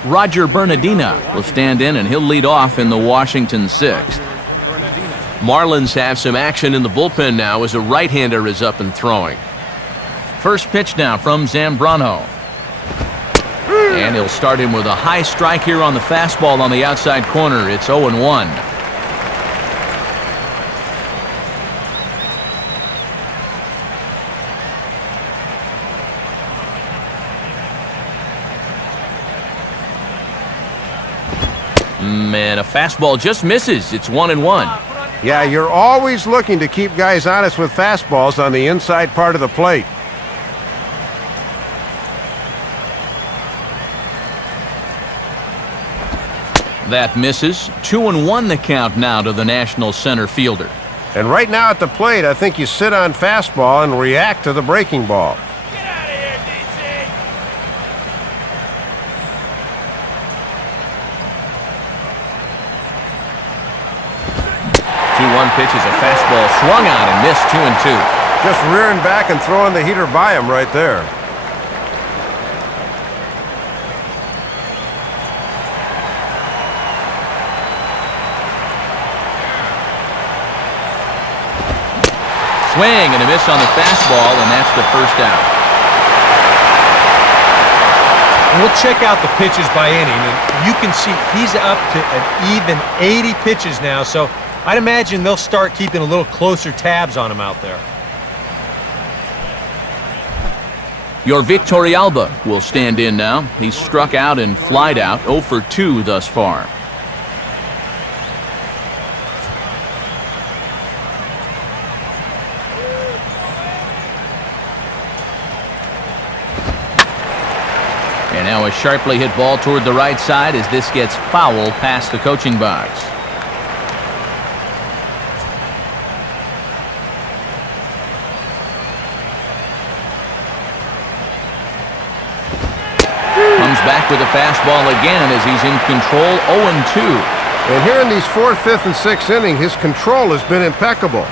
Roger Bernardina will stand in, and he'll lead off in the Washington 6th. Marlins have some action in the bullpen now as a right-hander is up and throwing. First pitch now from Zambrano. And he'll start him with a high strike here on the fastball on the outside corner. It's 0-1. Man, a fastball just misses. It's 1-1. Yeah, you're always looking to keep guys honest with fastballs on the inside part of the plate. That misses. 2-1 the count now to the National center fielder. And right now at the plate, I think you sit on fastball and react to the breaking ball. Get out of here, DC! 2-1 pitch is a fastball swung on and missed. 2-2. Just rearing back and throwing the heater by him right there. Swing and a miss on the fastball, and that's the first out. And we'll check out the pitches by inning, and you can see he's up to an even 80 pitches now, so I'd imagine they'll start keeping a little closer tabs on him out there. Your Victorialba will stand in now. He's struck out and flied out, 0 for 2 thus far. Now a sharply hit ball toward the right side as this gets foul past the coaching box. Comes back with a fastball again as he's in control, 0-2. And here in these 4th, 5th, and 6th innings, his control has been impeccable.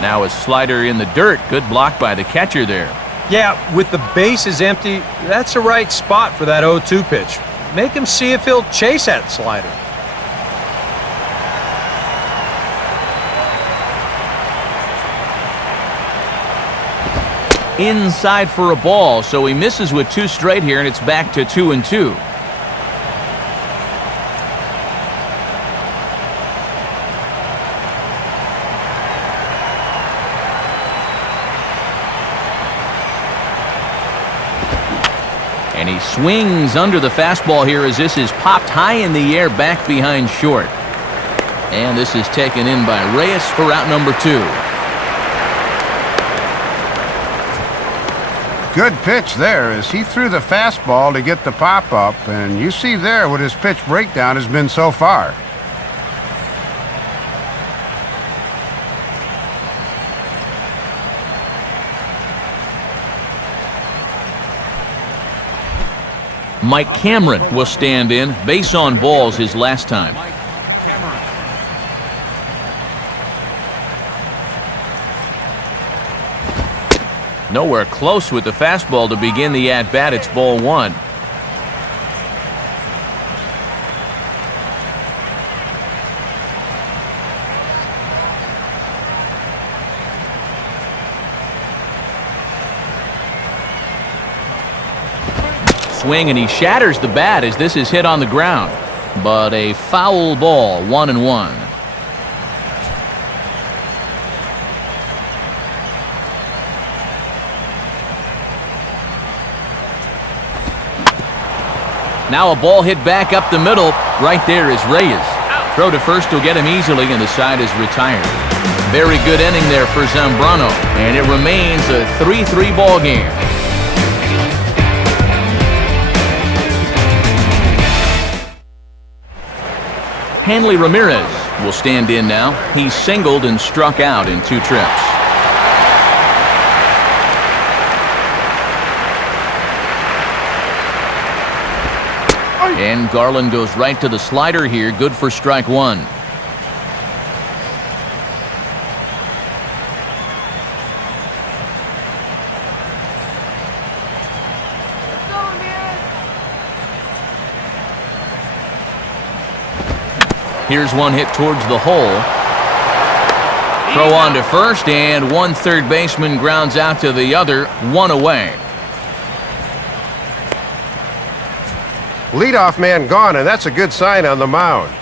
Now a slider in the dirt. Good block by the catcher there. Yeah, with the bases empty, that's the right spot for that 0-2 pitch. Make him see if he'll chase that slider. Inside for a ball, so he misses with 2 straight here, and it's back to 2-2. And he swings under the fastball here as this is popped high in the air back behind short. And this is taken in by Reyes for out number 2. Good pitch there as he threw the fastball to get the pop-up, and you see there what his pitch breakdown has been so far. Mike Cameron will stand in. Base on balls his last time. Nowhere close with the fastball to begin the at-bat. It's ball 1. Swing, and he shatters the bat as this is hit on the ground. But a foul ball, 1-1. Now a ball hit back up the middle. Right there is Reyes. Throw to first will get him easily, and the side is retired. Very good inning there for Zambrano, and it remains a 3-3 ball game. Hanley Ramirez will stand in now. He's singled and struck out in 2 trips. And Garland goes right to the slider here. Good for strike 1. Here's one hit towards the hole. Throw on to first, and one third baseman grounds out to the other. 1 away. Leadoff man gone, and that's a good sign on the mound.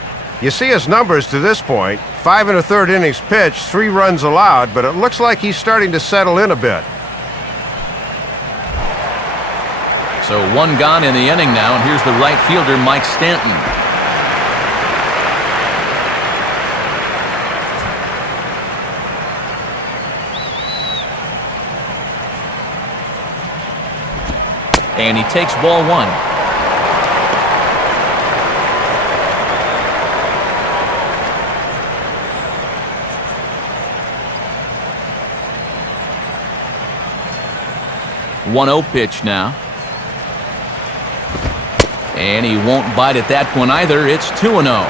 You see his numbers to this point. 5 1/3 innings pitched, 3 runs allowed, but it looks like he's starting to settle in a bit. So 1 gone in the inning now, and here's the right fielder, Mike Stanton. And he takes ball 1. One-0 pitch now. And he won't bite at that one either. It's 2-0.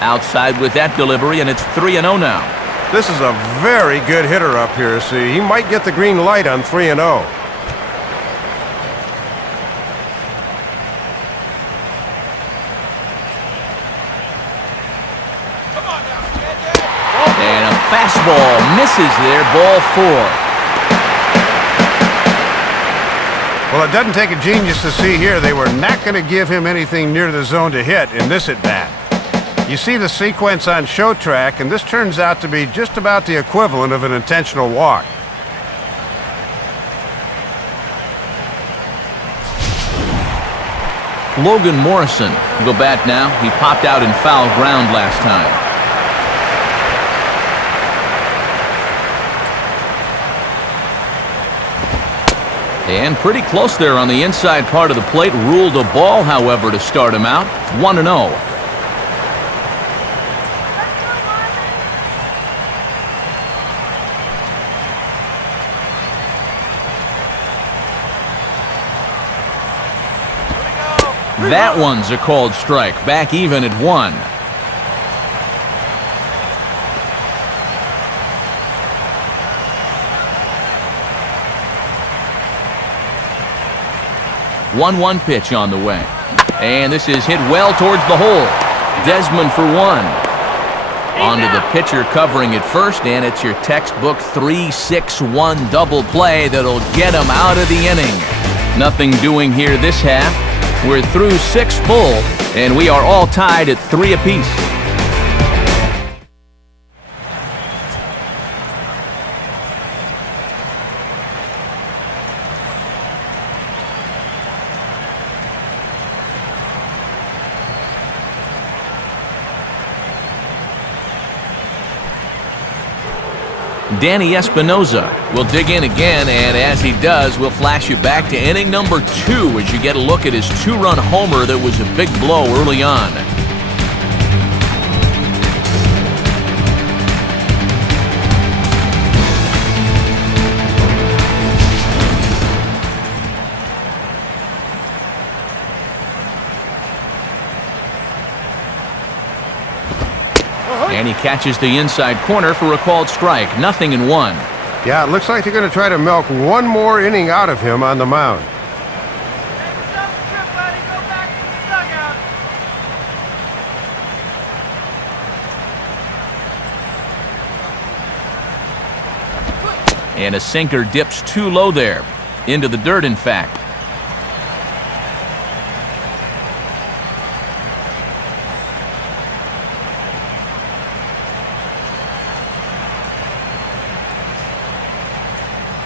Outside with that delivery, and it's 3-0 now. This is a very good hitter up here, see. He might get the green light on 3-0. And a fastball misses there, ball 4. Well, it doesn't take a genius to see here they were not going to give him anything near the zone to hit in this at-bat. You see the sequence on show track, and this turns out to be just about the equivalent of an intentional walk. Logan Morrison will go bat now. He popped out in foul ground last time. And pretty close there on the inside part of the plate. Ruled a ball, however, to start him out. 1-0. That one's a called strike. Back even at 1. One pitch on the way. And this is hit well towards the hole. Desmond for 1. Onto the pitcher covering at first, and it's your textbook 3-6-1 double play that'll get him out of the inning. Nothing doing here this half. We're through 6 full, and we are all tied at 3 apiece. Danny Espinoza will dig in again, and as he does, we'll flash you back to inning number 2 as you get a look at his 2-run homer that was a big blow early on. And he catches the inside corner for a called strike. 0-1. Yeah, it looks like they're going to try to milk one more inning out of him on the mound. And a sinker dips too low there. Into the dirt, in fact.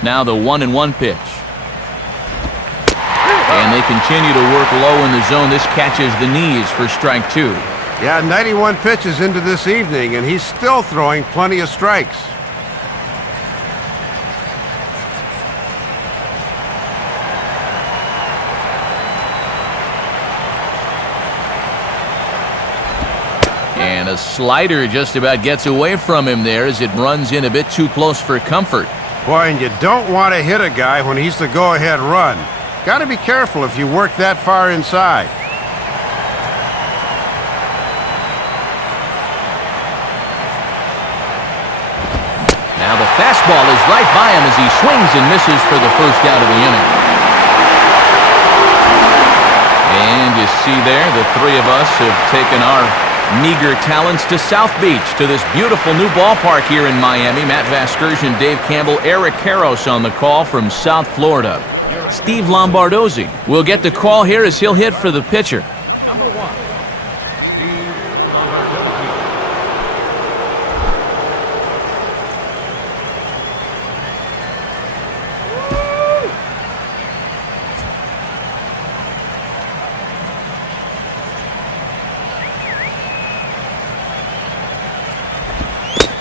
Now the 1-1 pitch. And they continue to work low in the zone. This catches the knees for strike 2. Yeah, 91 pitches into this evening, and he's still throwing plenty of strikes. And a slider just about gets away from him there as it runs in a bit too close for comfort. Boy, and you don't want to hit a guy when he's the go-ahead run. Got to be careful if you work that far inside. Now the fastball is right by him as he swings and misses for the first out of the inning. And you see there, the three of us have taken our meager talents to South Beach, to this beautiful new ballpark here in Miami. Matt Vasgersian, Dave Campbell, Eric Karros on the call from South Florida. Steve Lombardozzi will get the call here as he'll hit for the pitcher. Number 1, Steve Lombardozzi.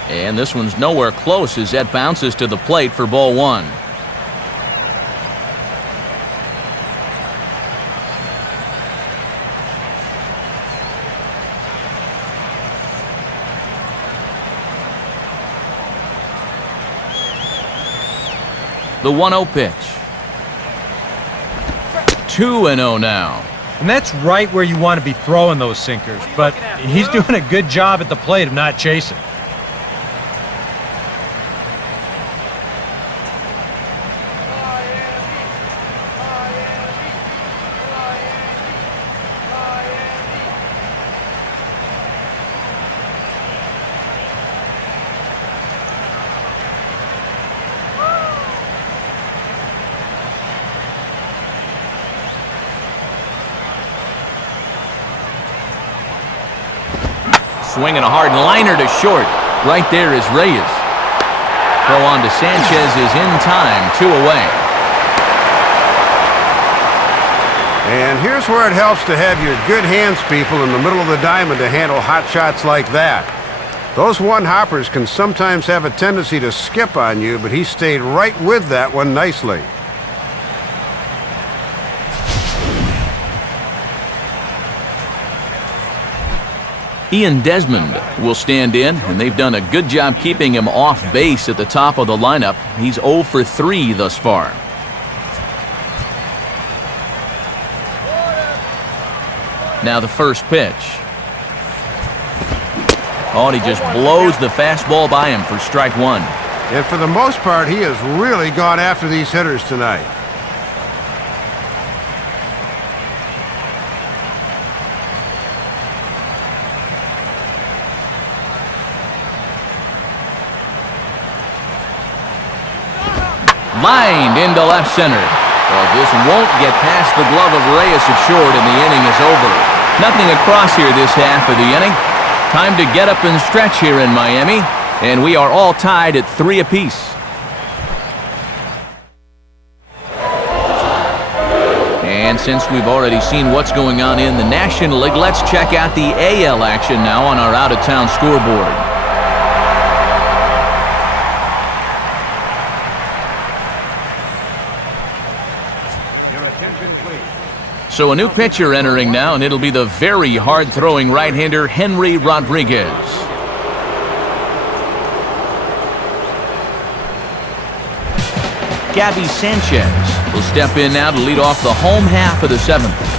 And this one's nowhere close as that bounces to the plate for ball 1. The 1-0 pitch. 2-0 now. And that's right where you want to be throwing those sinkers, but he's doing a good job at the plate of not chasing. swinging a hard liner to short. Right there is Reyes. Throw on to Sanchez is in time, 2 away. And here's where it helps to have your good hands people in the middle of the diamond to handle hot shots like that. Those one-hoppers can sometimes have a tendency to skip on you, but he stayed right with that one nicely. Ian Desmond will stand in, and they've done a good job keeping him off base at the top of the lineup. He's 0 for 3 thus far. Now the first pitch. Oh, and he just blows the fastball by him for strike 1. And for the most part, he has really gone after these hitters tonight. Lined into left center. Well, this won't get past the glove of Reyes at short, and the inning is over. Nothing across here this half of the inning. Time to get up and stretch here in Miami, and we are all tied at 3 apiece. And since we've already seen what's going on in the National League, let's check out the AL action now on our out-of-town scoreboard. So a new pitcher entering now, and it'll be the very hard-throwing right-hander Henry Rodriguez. Gabby Sanchez will step in now to lead off the home half of the 7th.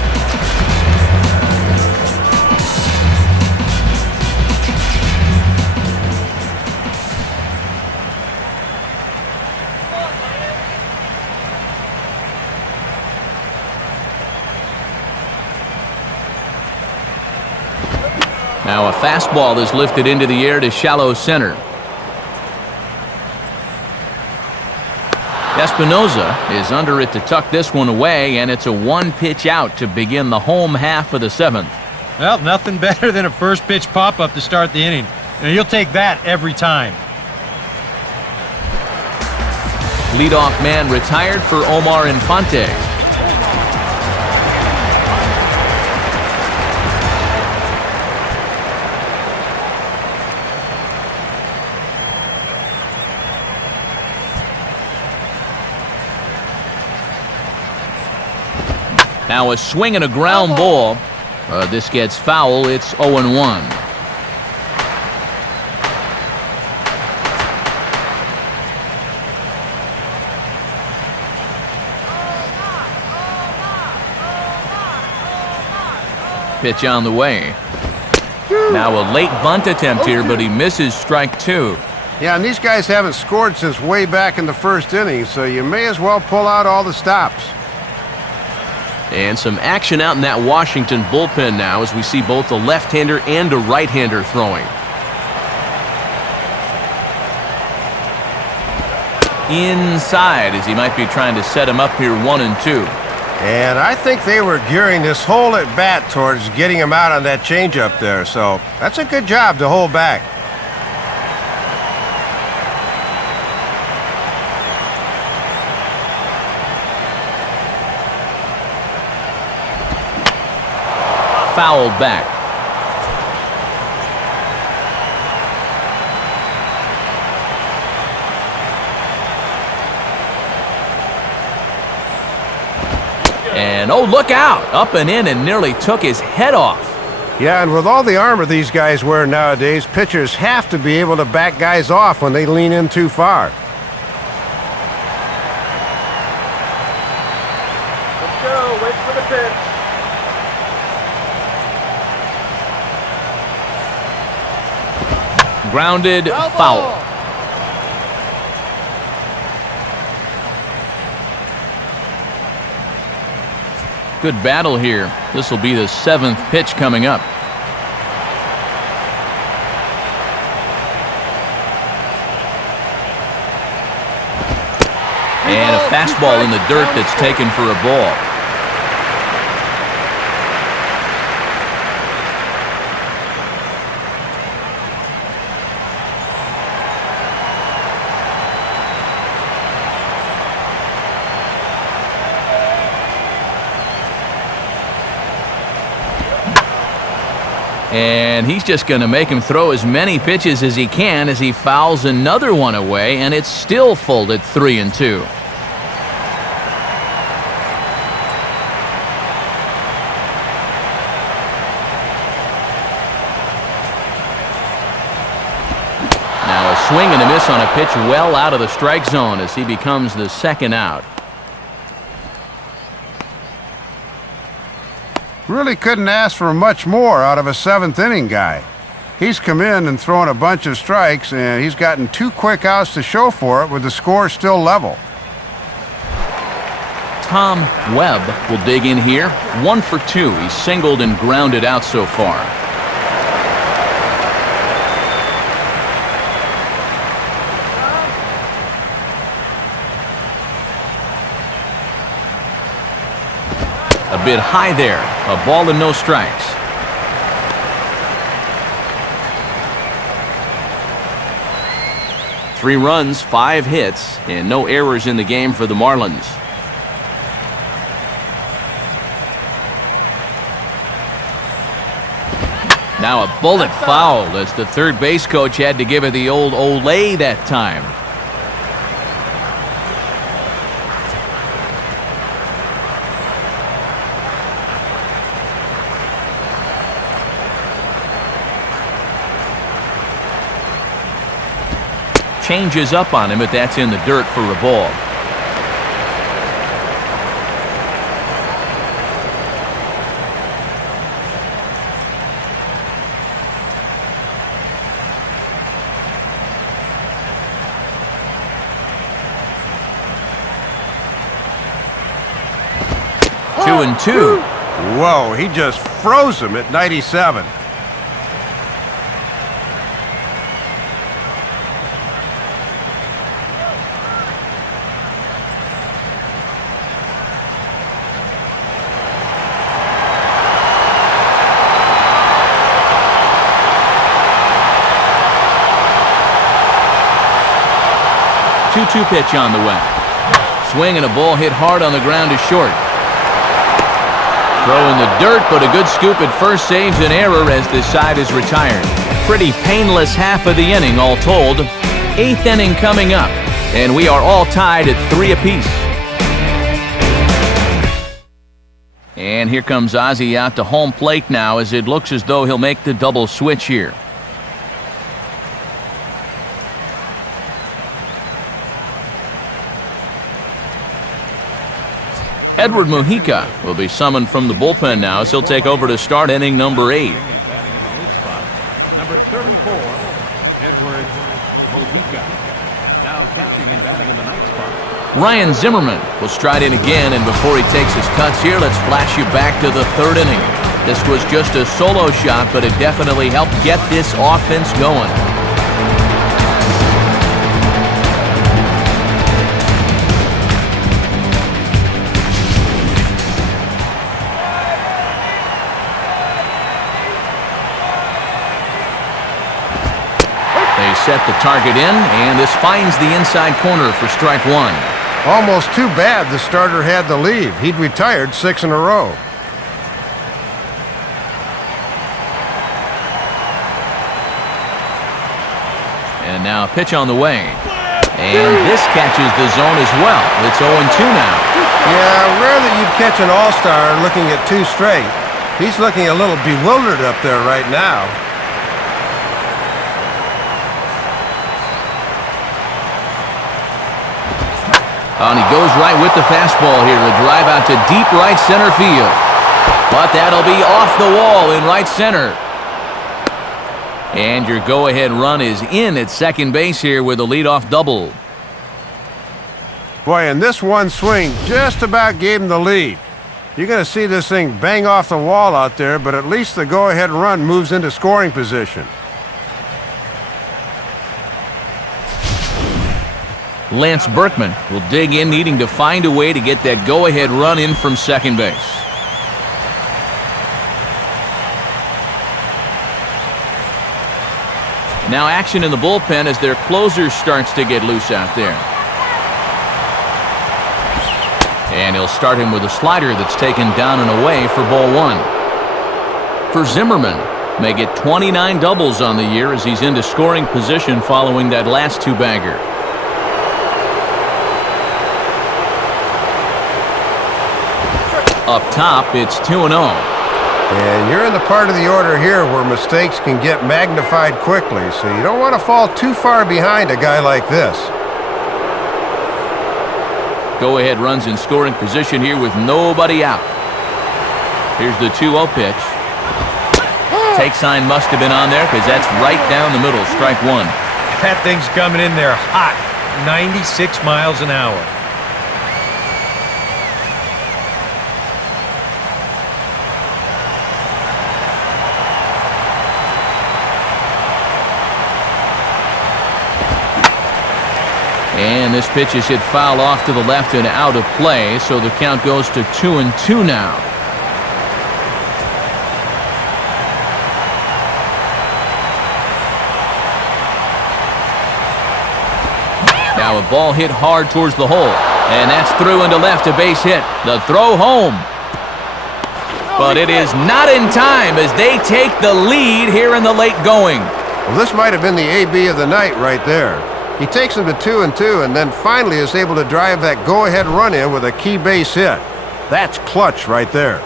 Now a fastball is lifted into the air to shallow center. Espinoza is under it to tuck this one away, and it's a 1-pitch out to begin the home half of the 7th. Well, nothing better than a first pitch pop-up to start the inning. And you'll take that every time. Leadoff man retired for Omar Infante. Now a swing and a ground ball. This gets foul. It's 0-1. Pitch on the way. Now a late bunt attempt here, but he misses strike 2. Yeah, and these guys haven't scored since way back in the first inning, so you may as well pull out all the stops. And some action out in that Washington bullpen now as we see both a left-hander and a right-hander throwing. Inside as he might be trying to set him up here 1-2. And I think they were gearing this whole at-bat towards getting him out on that changeup there, so that's a good job to hold back. Fouled back. And oh, look out! Up and in and nearly took his head off. Yeah, and with all the armor these guys wear nowadays, pitchers have to be able to back guys off when they lean in too far. Let's go. Wait for the pitch. Grounded, foul. Good battle here. This will be the 7th pitch coming up. And a fastball in the dirt that's taken for a ball. And he's just going to make him throw as many pitches as he can as he fouls another one away, and it's still full at 3-2. Now a swing and a miss on a pitch well out of the strike zone as he becomes the second out. Really couldn't ask for much more out of a seventh-inning guy. He's come in and thrown a bunch of strikes, and he's gotten 2 quick outs to show for it with the score still level. Tom Webb will dig in here. 1 for 2. He's singled and grounded out so far. A bit high there. A ball and no strikes. Three runs, 5 hits, and no errors in the game for the Marlins. Now a bullet foul as the third base coach had to give it the old Olay that time. Changes up on him, but that's in the dirt for a ball. Two and two. Whoa, he just froze him at 97. Two pitch on the way. Swing and a ball hit hard on the ground is short. Throw in the dirt, but a good scoop at first saves an error as this side is retired. Pretty painless half of the inning all told. 8th inning coming up, and we are all tied at 3 apiece. And here comes Ozzie out to home plate now as it looks as though he'll make the double switch here. Edward Mujica will be summoned from the bullpen now as he'll take over to start inning number 8. Number 34, Edward Mujica. Now catching and batting in the ninth spot. Ryan Zimmerman will stride in again, and before he takes his cuts here, let's flash you back to the 3rd inning. This was just a solo shot, but it definitely helped get this offense going. Set the target in, and this finds the inside corner for strike 1. Almost too bad the starter had to leave. He'd retired 6 in a row. And now a pitch on the way. And this catches the zone as well. It's 0-2 now. Yeah, rare that you'd catch an all-star looking at 2 straight. He's looking a little bewildered up there right now. And he goes right with the fastball here to drive out to deep right center field. But that'll be off the wall in right center. And your go-ahead run is in at second base here with a leadoff double. Boy, and this one swing just about gave him the lead. You're going to see this thing bang off the wall out there, but at least the go-ahead run moves into scoring position. Lance Berkman will dig in, needing to find a way to get that go-ahead run in from second base. Now action in the bullpen as their closer starts to get loose out there. And he'll start him with a slider that's taken down and away for ball 1. For Zimmerman, May get 29 doubles on the year as he's into scoring position following that last two-bagger. Up top, it's 2-0. And you're in the part of the order here where mistakes can get magnified quickly, so you don't want to fall too far behind a guy like this. Go-ahead runs in scoring position here with nobody out. Here's the 2-0 pitch. Take sign must have been on there because that's right down the middle. Strike one. That thing's coming in there hot. 96 miles an hour. And this pitch is hit foul off to the left and out of play, so the count goes to 2-2 now. Now a ball hit hard towards the hole, and that's through into left, a base hit. The throw home. But it is not in time as they take the lead here in the late going. Well, this might have been the AB of the night right there. He takes them to 2-2 and then finally is able to drive that go-ahead run in with a key base hit. That's clutch right there.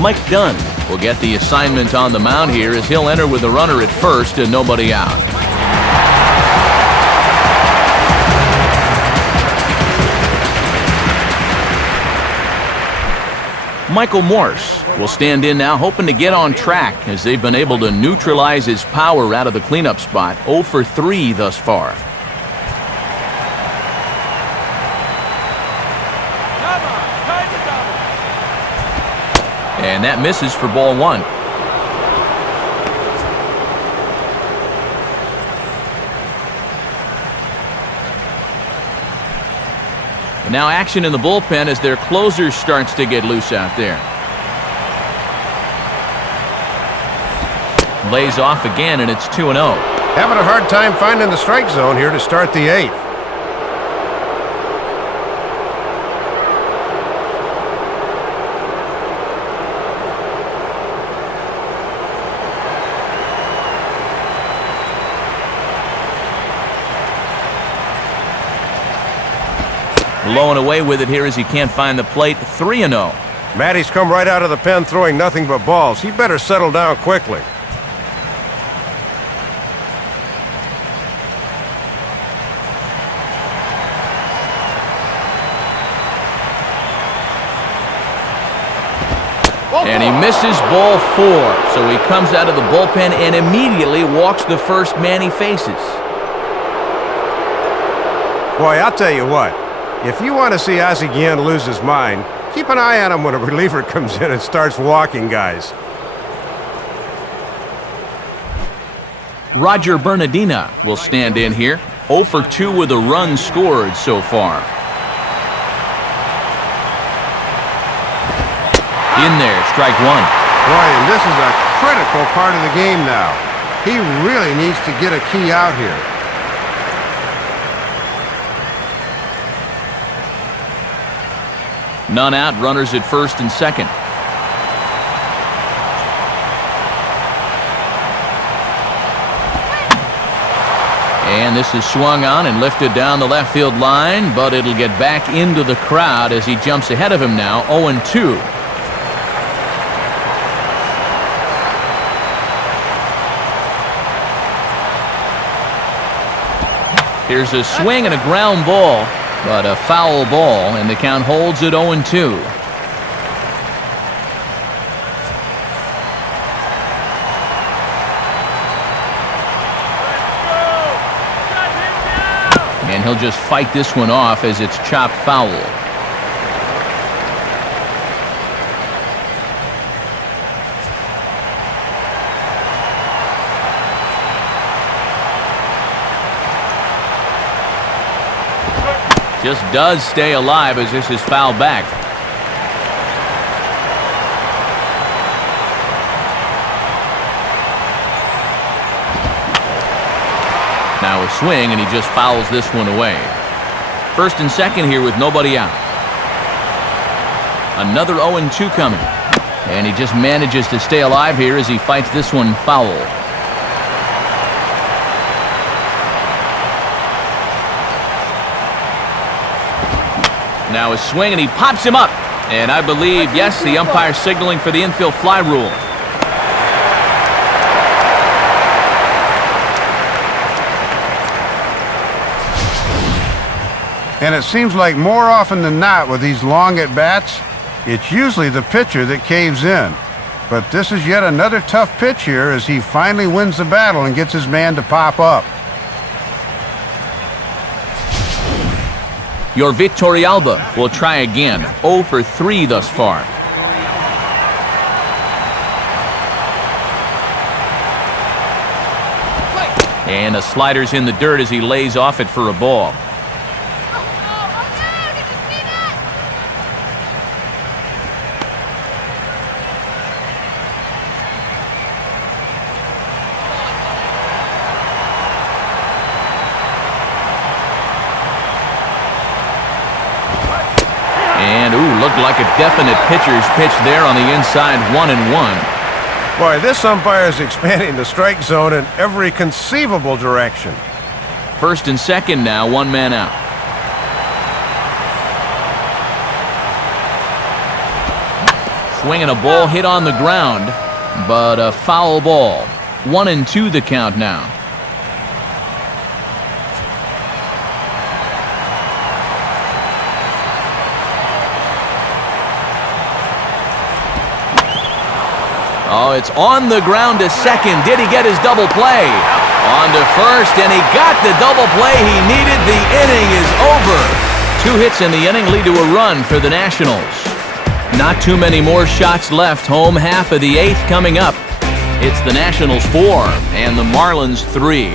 Mike Dunn will get the assignment on the mound here as he'll enter with a runner at first and nobody out. Michael Morse will stand in now, hoping to get on track as they've been able to neutralize his power out of the cleanup spot. 0 for 3 thus far. And that misses for ball one. And now action in the bullpen as their closer starts to get loose out there. Lays off again, and it's 2-0. Having a hard time finding the strike zone here to start the eighth. Blowing away with it here as he can't find the plate. 3-0. Matty's come right out of the pen throwing nothing but balls. He better settle down quickly. And he misses ball 4. So he comes out of the bullpen and immediately walks the first man he faces. Boy, I'll tell you what. If you want to see Ozzie Guillen lose his mind, keep an eye on him when a reliever comes in and starts walking guys. Roger Bernardina will stand in here. 0 for 2 with a run scored so far. In there, strike one. Boy, and this is a critical part of the game now. He really needs to get a key out here. None out, runners at first and second. And this is swung on and lifted down the left field line, but it'll get back into the crowd as he jumps ahead of him now, 0-2. Here's a swing and a ground ball, but a foul ball, and the count holds at 0-2. And he'll just fight this one off as it's chopped foul. Just does stay alive as this is fouled back. Now a swing, and he just fouls this one away. First and second here with nobody out. Another 0-2 coming. And he just manages to stay alive here as he fights this one foul. Now a swing, and he pops him up. And I believe, yes, the umpire signaling for the infield fly rule. And it seems like more often than not with these long at-bats, it's usually the pitcher that caves in. But this is yet another tough pitch here as he finally wins the battle and gets his man to pop up. Your Victorialba will try again. 0 for 3 thus far. And the slider's in the dirt as he lays off it for a ball. Looked like a definite pitcher's pitch there on the inside, 1-1. Boy, this umpire is expanding the strike zone in every conceivable direction. First and second now, one man out. Swinging a ball hit on the ground, but a foul ball. 1-2 the count now. Oh, it's on the ground to second. Did he get his double play? On to first, and he got the double play he needed. The inning is over. 2 hits in the inning lead to a run for the Nationals. Not too many more shots left. Home half of the 8th coming up. It's the Nationals 4 and the Marlins 3.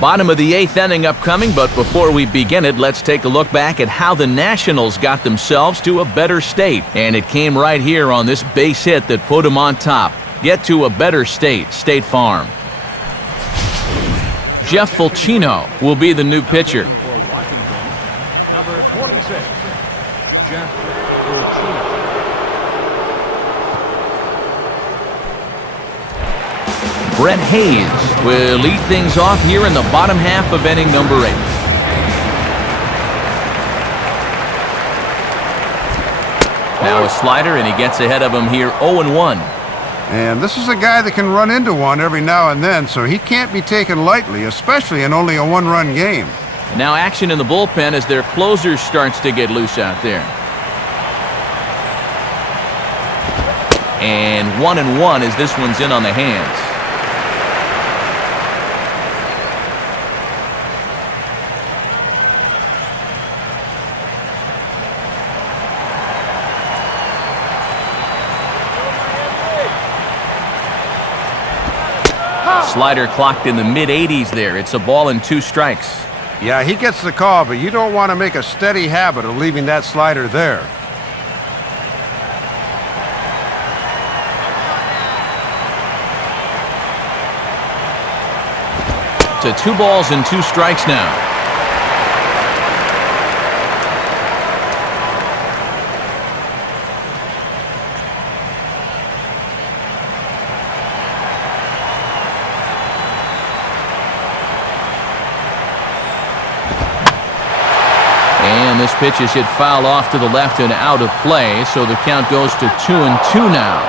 Bottom of the 8th inning upcoming, but before we begin it, let's take a look back at how the Nationals got themselves to a better state. And it came right here on this base hit that put them on top. Get to a better state, State Farm. Jeff Fulcino will be the new pitcher. For Washington, number 46, Jeff Fulcino. Brett Hayes will lead things off here in the bottom half of inning number 8. Now a slider, and he gets ahead of him here, 0-1. And this is a guy that can run into one every now and then, so he can't be taken lightly, especially in only a one-run game. Now action in the bullpen as their closer starts to get loose out there. And 1-1 as this one's in on the hands. Slider clocked in the mid-80s there. It's a ball and 2 strikes. Yeah, he gets the call, but you don't want to make a steady habit of leaving that slider there. To 2 balls and 2 strikes now. And this pitch is hit foul off to the left and out of play, so the count goes to 2-2 now.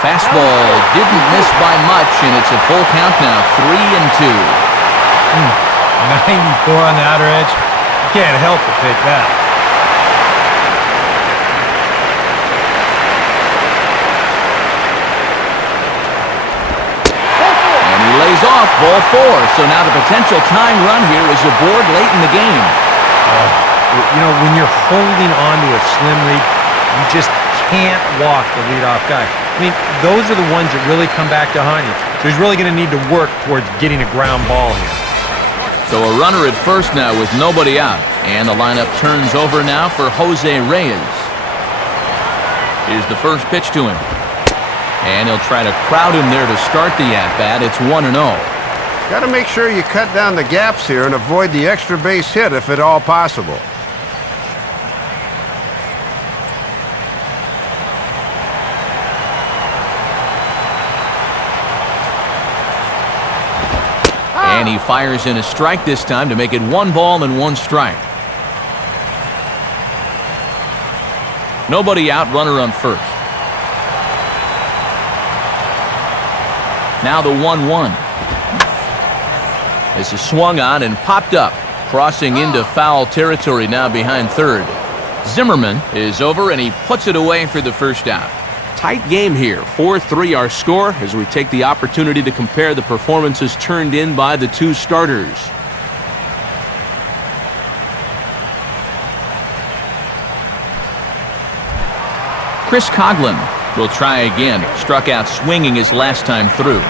Fastball didn't miss by much, and it's a full count now, 3-2. 94 on the outer edge. You can't help but take that. Lays off, ball 4. So now the potential tying run here is aboard late in the game. You know, when you're holding on to a slim lead, you just can't walk the leadoff guy. I mean, those are the ones that really come back to haunt you. So he's really going to need to work towards getting a ground ball here. So a runner at first now with nobody out. And the lineup turns over now for Jose Reyes. Here's the first pitch to him. And he'll try to crowd him there to start the at-bat. It's 1-0. Got to make sure you cut down the gaps here and avoid the extra base hit if at all possible. And he fires in a strike this time to make it 1 ball and 1 strike. Nobody out, runner on first. Now the 1-1. This is swung on and popped up, crossing into foul territory now behind third. Zimmerman is over and he puts it away for the first out. Tight game here, 4-3 our score as we take the opportunity to compare the performances turned in by the two starters. Chris Coughlin will try again. Struck out swinging his last time through.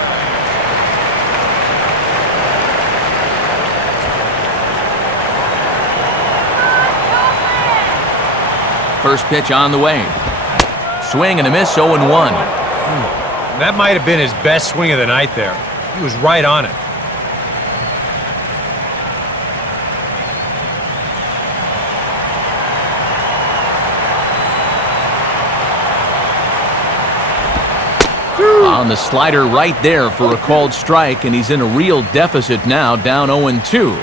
First pitch on the way. Swing and a miss, 0-1. That might have been his best swing of the night there. He was right on it. On the slider right there for a called strike, and he's in a real deficit now, down 0-2.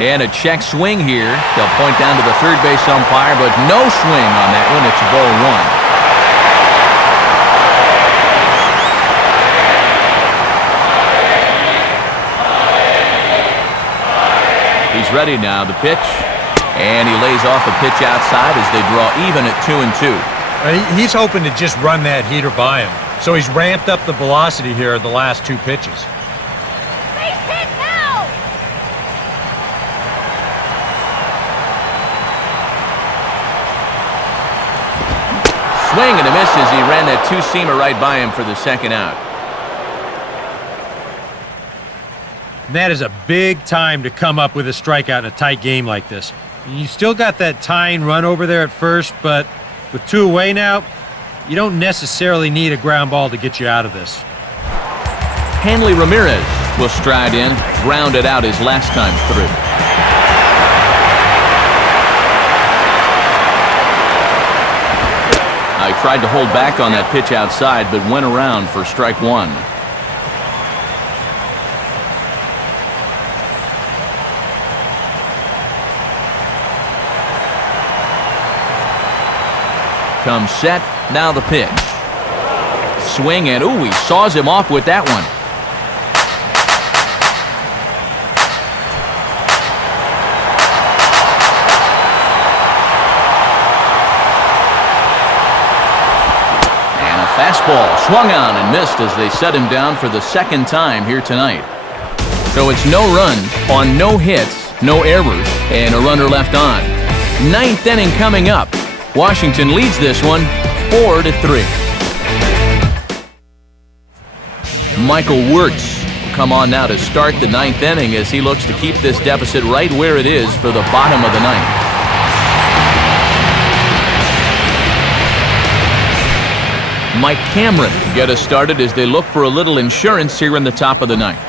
And a check swing here. They'll point down to the third base umpire, but no swing on that one. It's ball 1. He's ready now, the pitch, and he lays off a pitch outside as they draw even at 2-2. He's hoping to just run that heater by him, so he's ramped up the velocity here the last 2 pitches. Base hit now! Swing and a miss as he ran that 2-seamer right by him for the second out. And that is a big time to come up with a strikeout in a tight game like this. You still got that tying run over there at first, but with 2 away now, you don't necessarily need a ground ball to get you out of this. Hanley Ramirez will stride in, grounded out his last time through. He tried to hold back on that pitch outside, but went around for strike 1. Comes set, now the pitch. Swing and ooh, he saws him off with that one. And a fastball swung on and missed as they set him down for the second time here tonight. So it's no runs on no hits, no errors, and a runner left on. 9th inning coming up. Washington leads this one 4-3. Michael Wirtz will come on now to start the 9th inning as he looks to keep this deficit right where it is for the bottom of the 9th. Mike Cameron to get us started as they look for a little insurance here in the top of the 9th.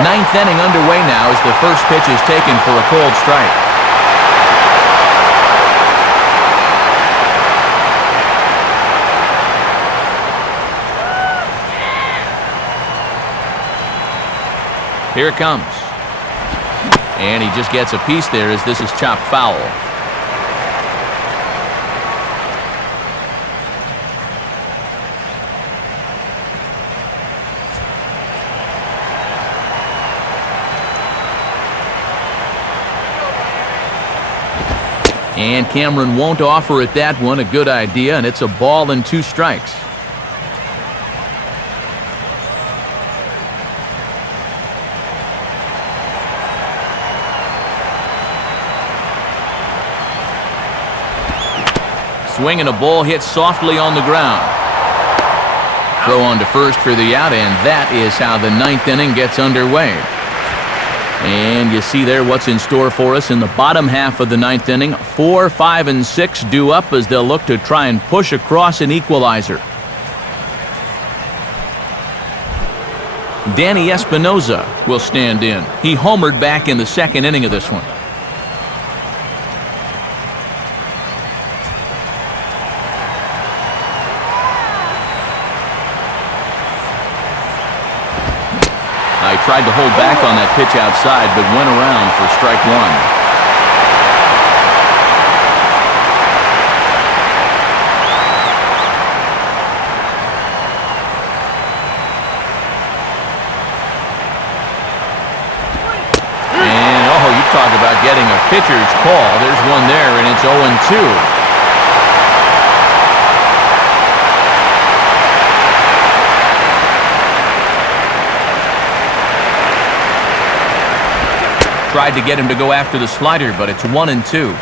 9th inning underway now as the first pitch is taken for a called strike. Here it comes. And he just gets a piece there as this is chopped foul. And Cameron won't offer it that one. A good idea, and it's a ball and 2 strikes. swing and a ball hit softly on the ground. Throw on to first for the out, and that is how the ninth inning gets underway. And you see there what's in store for us in the bottom half of the ninth inning. 4, 5, and 6 due up as they'll look to try and push across an equalizer. Danny Espinoza will stand in. He homered back in the second inning of this one. I tried to hold back on that pitch outside, but went around for strike one. And, oh, you talk about getting a pitcher's call. There's one there, and it's 0-2. Tried to get him to go after the slider, but it's 1-2.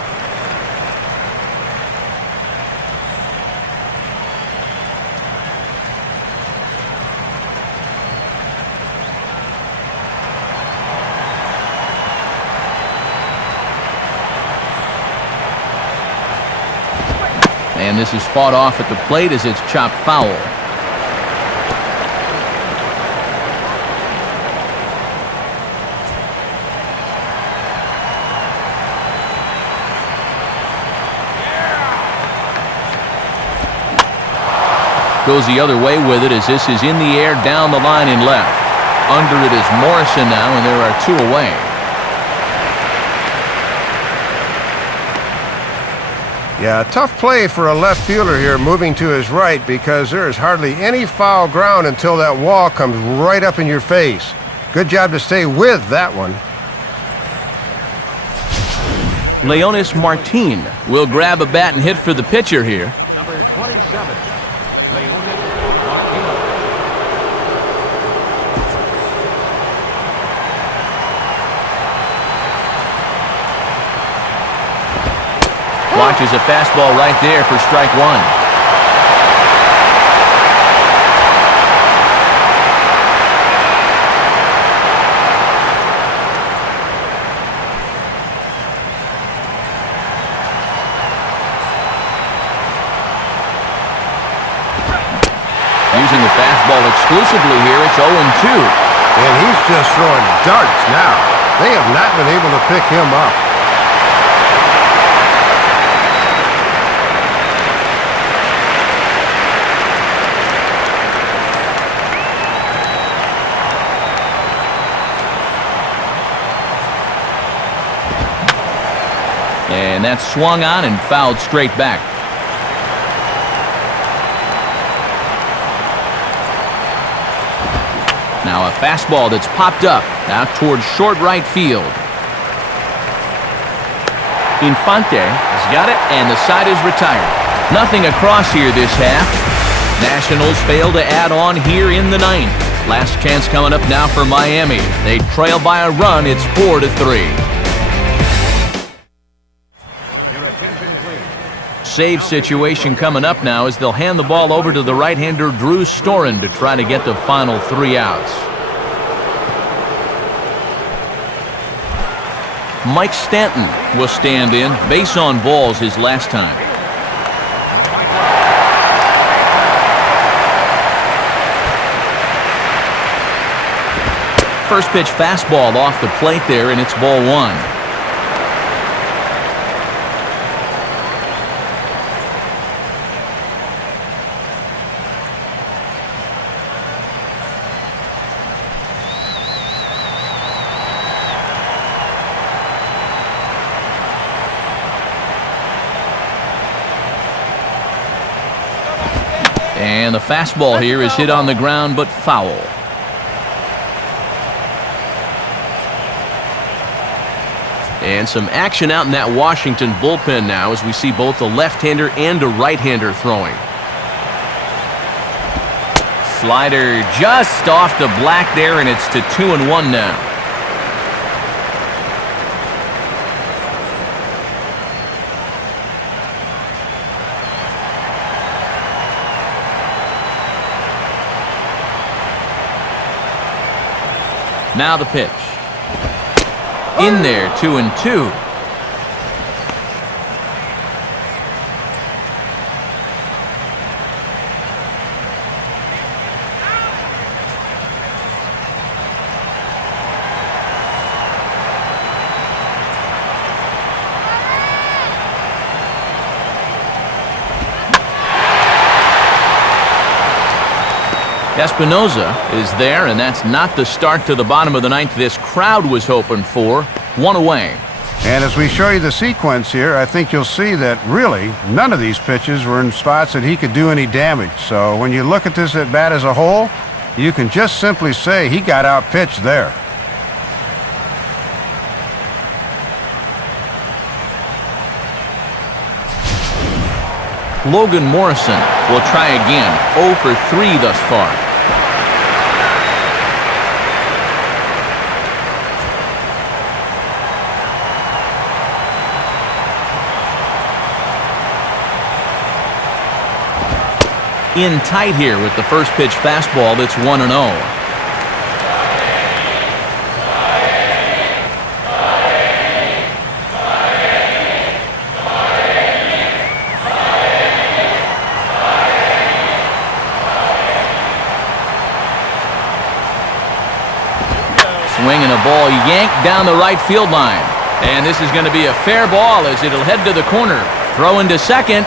And this is fought off at the plate as it's chopped foul. Goes the other way with it as this is in the air down the line and left. Under it is Morrison now, and there are 2 away. Yeah, tough play for a left fielder here moving to his right because there is hardly any foul ground until that wall comes right up in your face. Good job to stay with that one. Leonis Martin will grab a bat and hit for the pitcher here. Number 27. Watches a fastball right there for strike one. Using the fastball exclusively here, it's 0-2. And he's just throwing darts now. They have not been able to pick him up. And that's swung on and fouled straight back. Now a fastball that's popped up out towards short right field. Infante has got it, and the side is retired. Nothing across here this half. Nationals fail to add on here in the ninth. Last chance coming up now for Miami. They trail by a run. It's 4-3. Save situation coming up now as they'll hand the ball over to the right-hander Drew Storen to try to get the final 3 outs. Mike Stanton will stand in. Base on balls his last time. First pitch fastball off the plate there, and it's ball 1. And the fastball here is hit on the ground, but foul. And some action out in that Washington bullpen now as we see both a left-hander and a right-hander throwing. Slider just off the black there, and it's to 2-1 now. Now the pitch. In there, 2-2. Espinoza is there, and that's not the start to the bottom of the ninth this crowd was hoping for. 1 away. And as we show you the sequence here, I think you'll see that really none of these pitches were in spots that he could do any damage. So when you look at this at bat as a whole, you can just simply say he got out-pitched there. Logan Morrison will try again. 0 for 3 thus far. In tight here with the first pitch fastball that's 1-0. Swinging a ball yanked down the right field line. And this is going to be a fair ball as it'll head to the corner. Throw into second.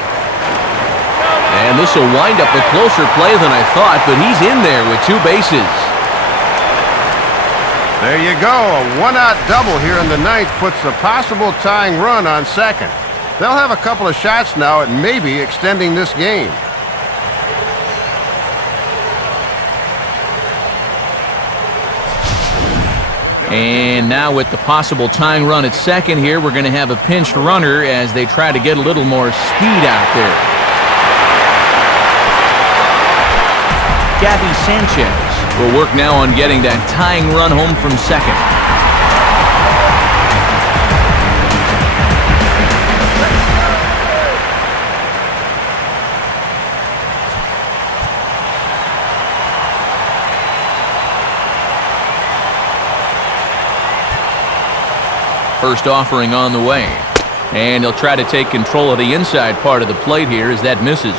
And this will wind up a closer play than I thought, but he's in there with 2 bases. There you go. A one-out double here in the ninth puts the possible tying run on second. They'll have a couple of shots now at maybe extending this game. And now with the possible tying run at second here, we're going to have a pinched runner as they try to get a little more speed out there. Gabby Sanchez will work now on getting that tying run home from second. First offering on the way. And he'll try to take control of the inside part of the plate here as that misses.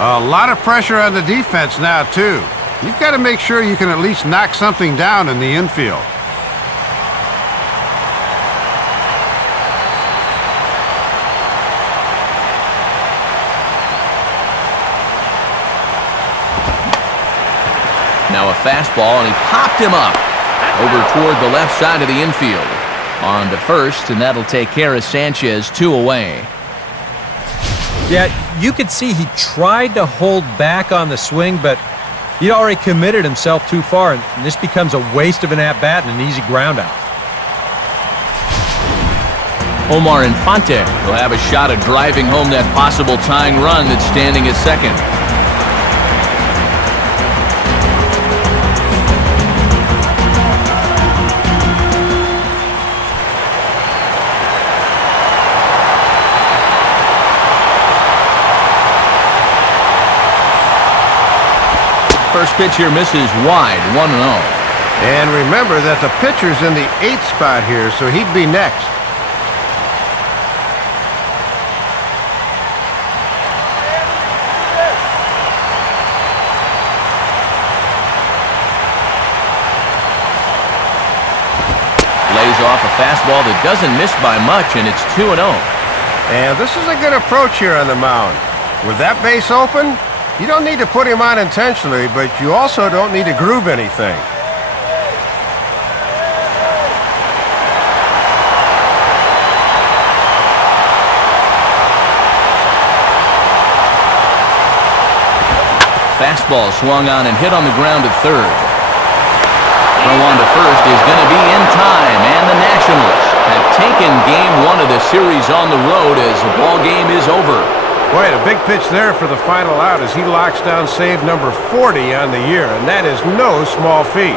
A lot of pressure on the defense now, too. You've got to make sure you can at least knock something down in the infield. Now a fastball, and he popped him up over toward the left side of the infield. On to first, and that'll take care of Sanchez. 2 away. Yeah, you could see he tried to hold back on the swing, but he'd already committed himself too far, and this becomes a waste of an at-bat and an easy ground-out. Omar Infante will have a shot at driving home that possible tying run that's standing at second. First pitch here misses wide, 1-0. And remember that the pitcher's in the 8th spot here, so he'd be next. Lays off a fastball that doesn't miss by much, and it's 2-0. And this is a good approach here on the mound. With that base open, you don't need to put him on intentionally, but you also don't need to groove anything. Fastball swung on and hit on the ground at third. Throw on to first is going to be in time, and the Nationals have taken game 1 of the series on the road as the ball game is over. Boy, a big pitch there for the final out as he locks down save number 40 on the year, and that is no small feat.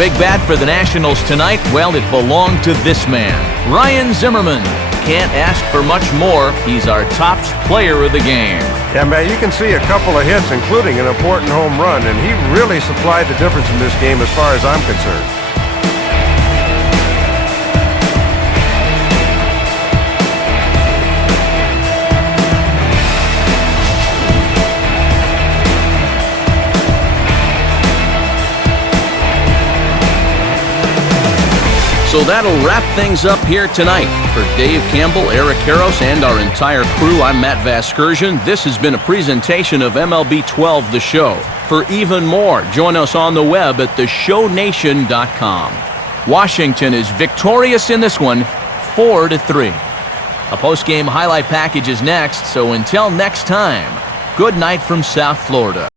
big bat for the Nationals tonight, well, it belonged to this man, Ryan Zimmerman. Can't ask for much more. He's our top player of the game. Yeah, Matt, you can see a couple of hits, including an important home run, and he really supplied the difference in this game as far as I'm concerned. So that'll wrap things up here tonight. For Dave Campbell, Eric Harros, and our entire crew, I'm Matt Vasgersian. This has been a presentation of MLB 12 The Show. For even more, join us on the web at theshownation.com. Washington is victorious in this one, 4-3. A post-game highlight package is next, so until next time, good night from South Florida.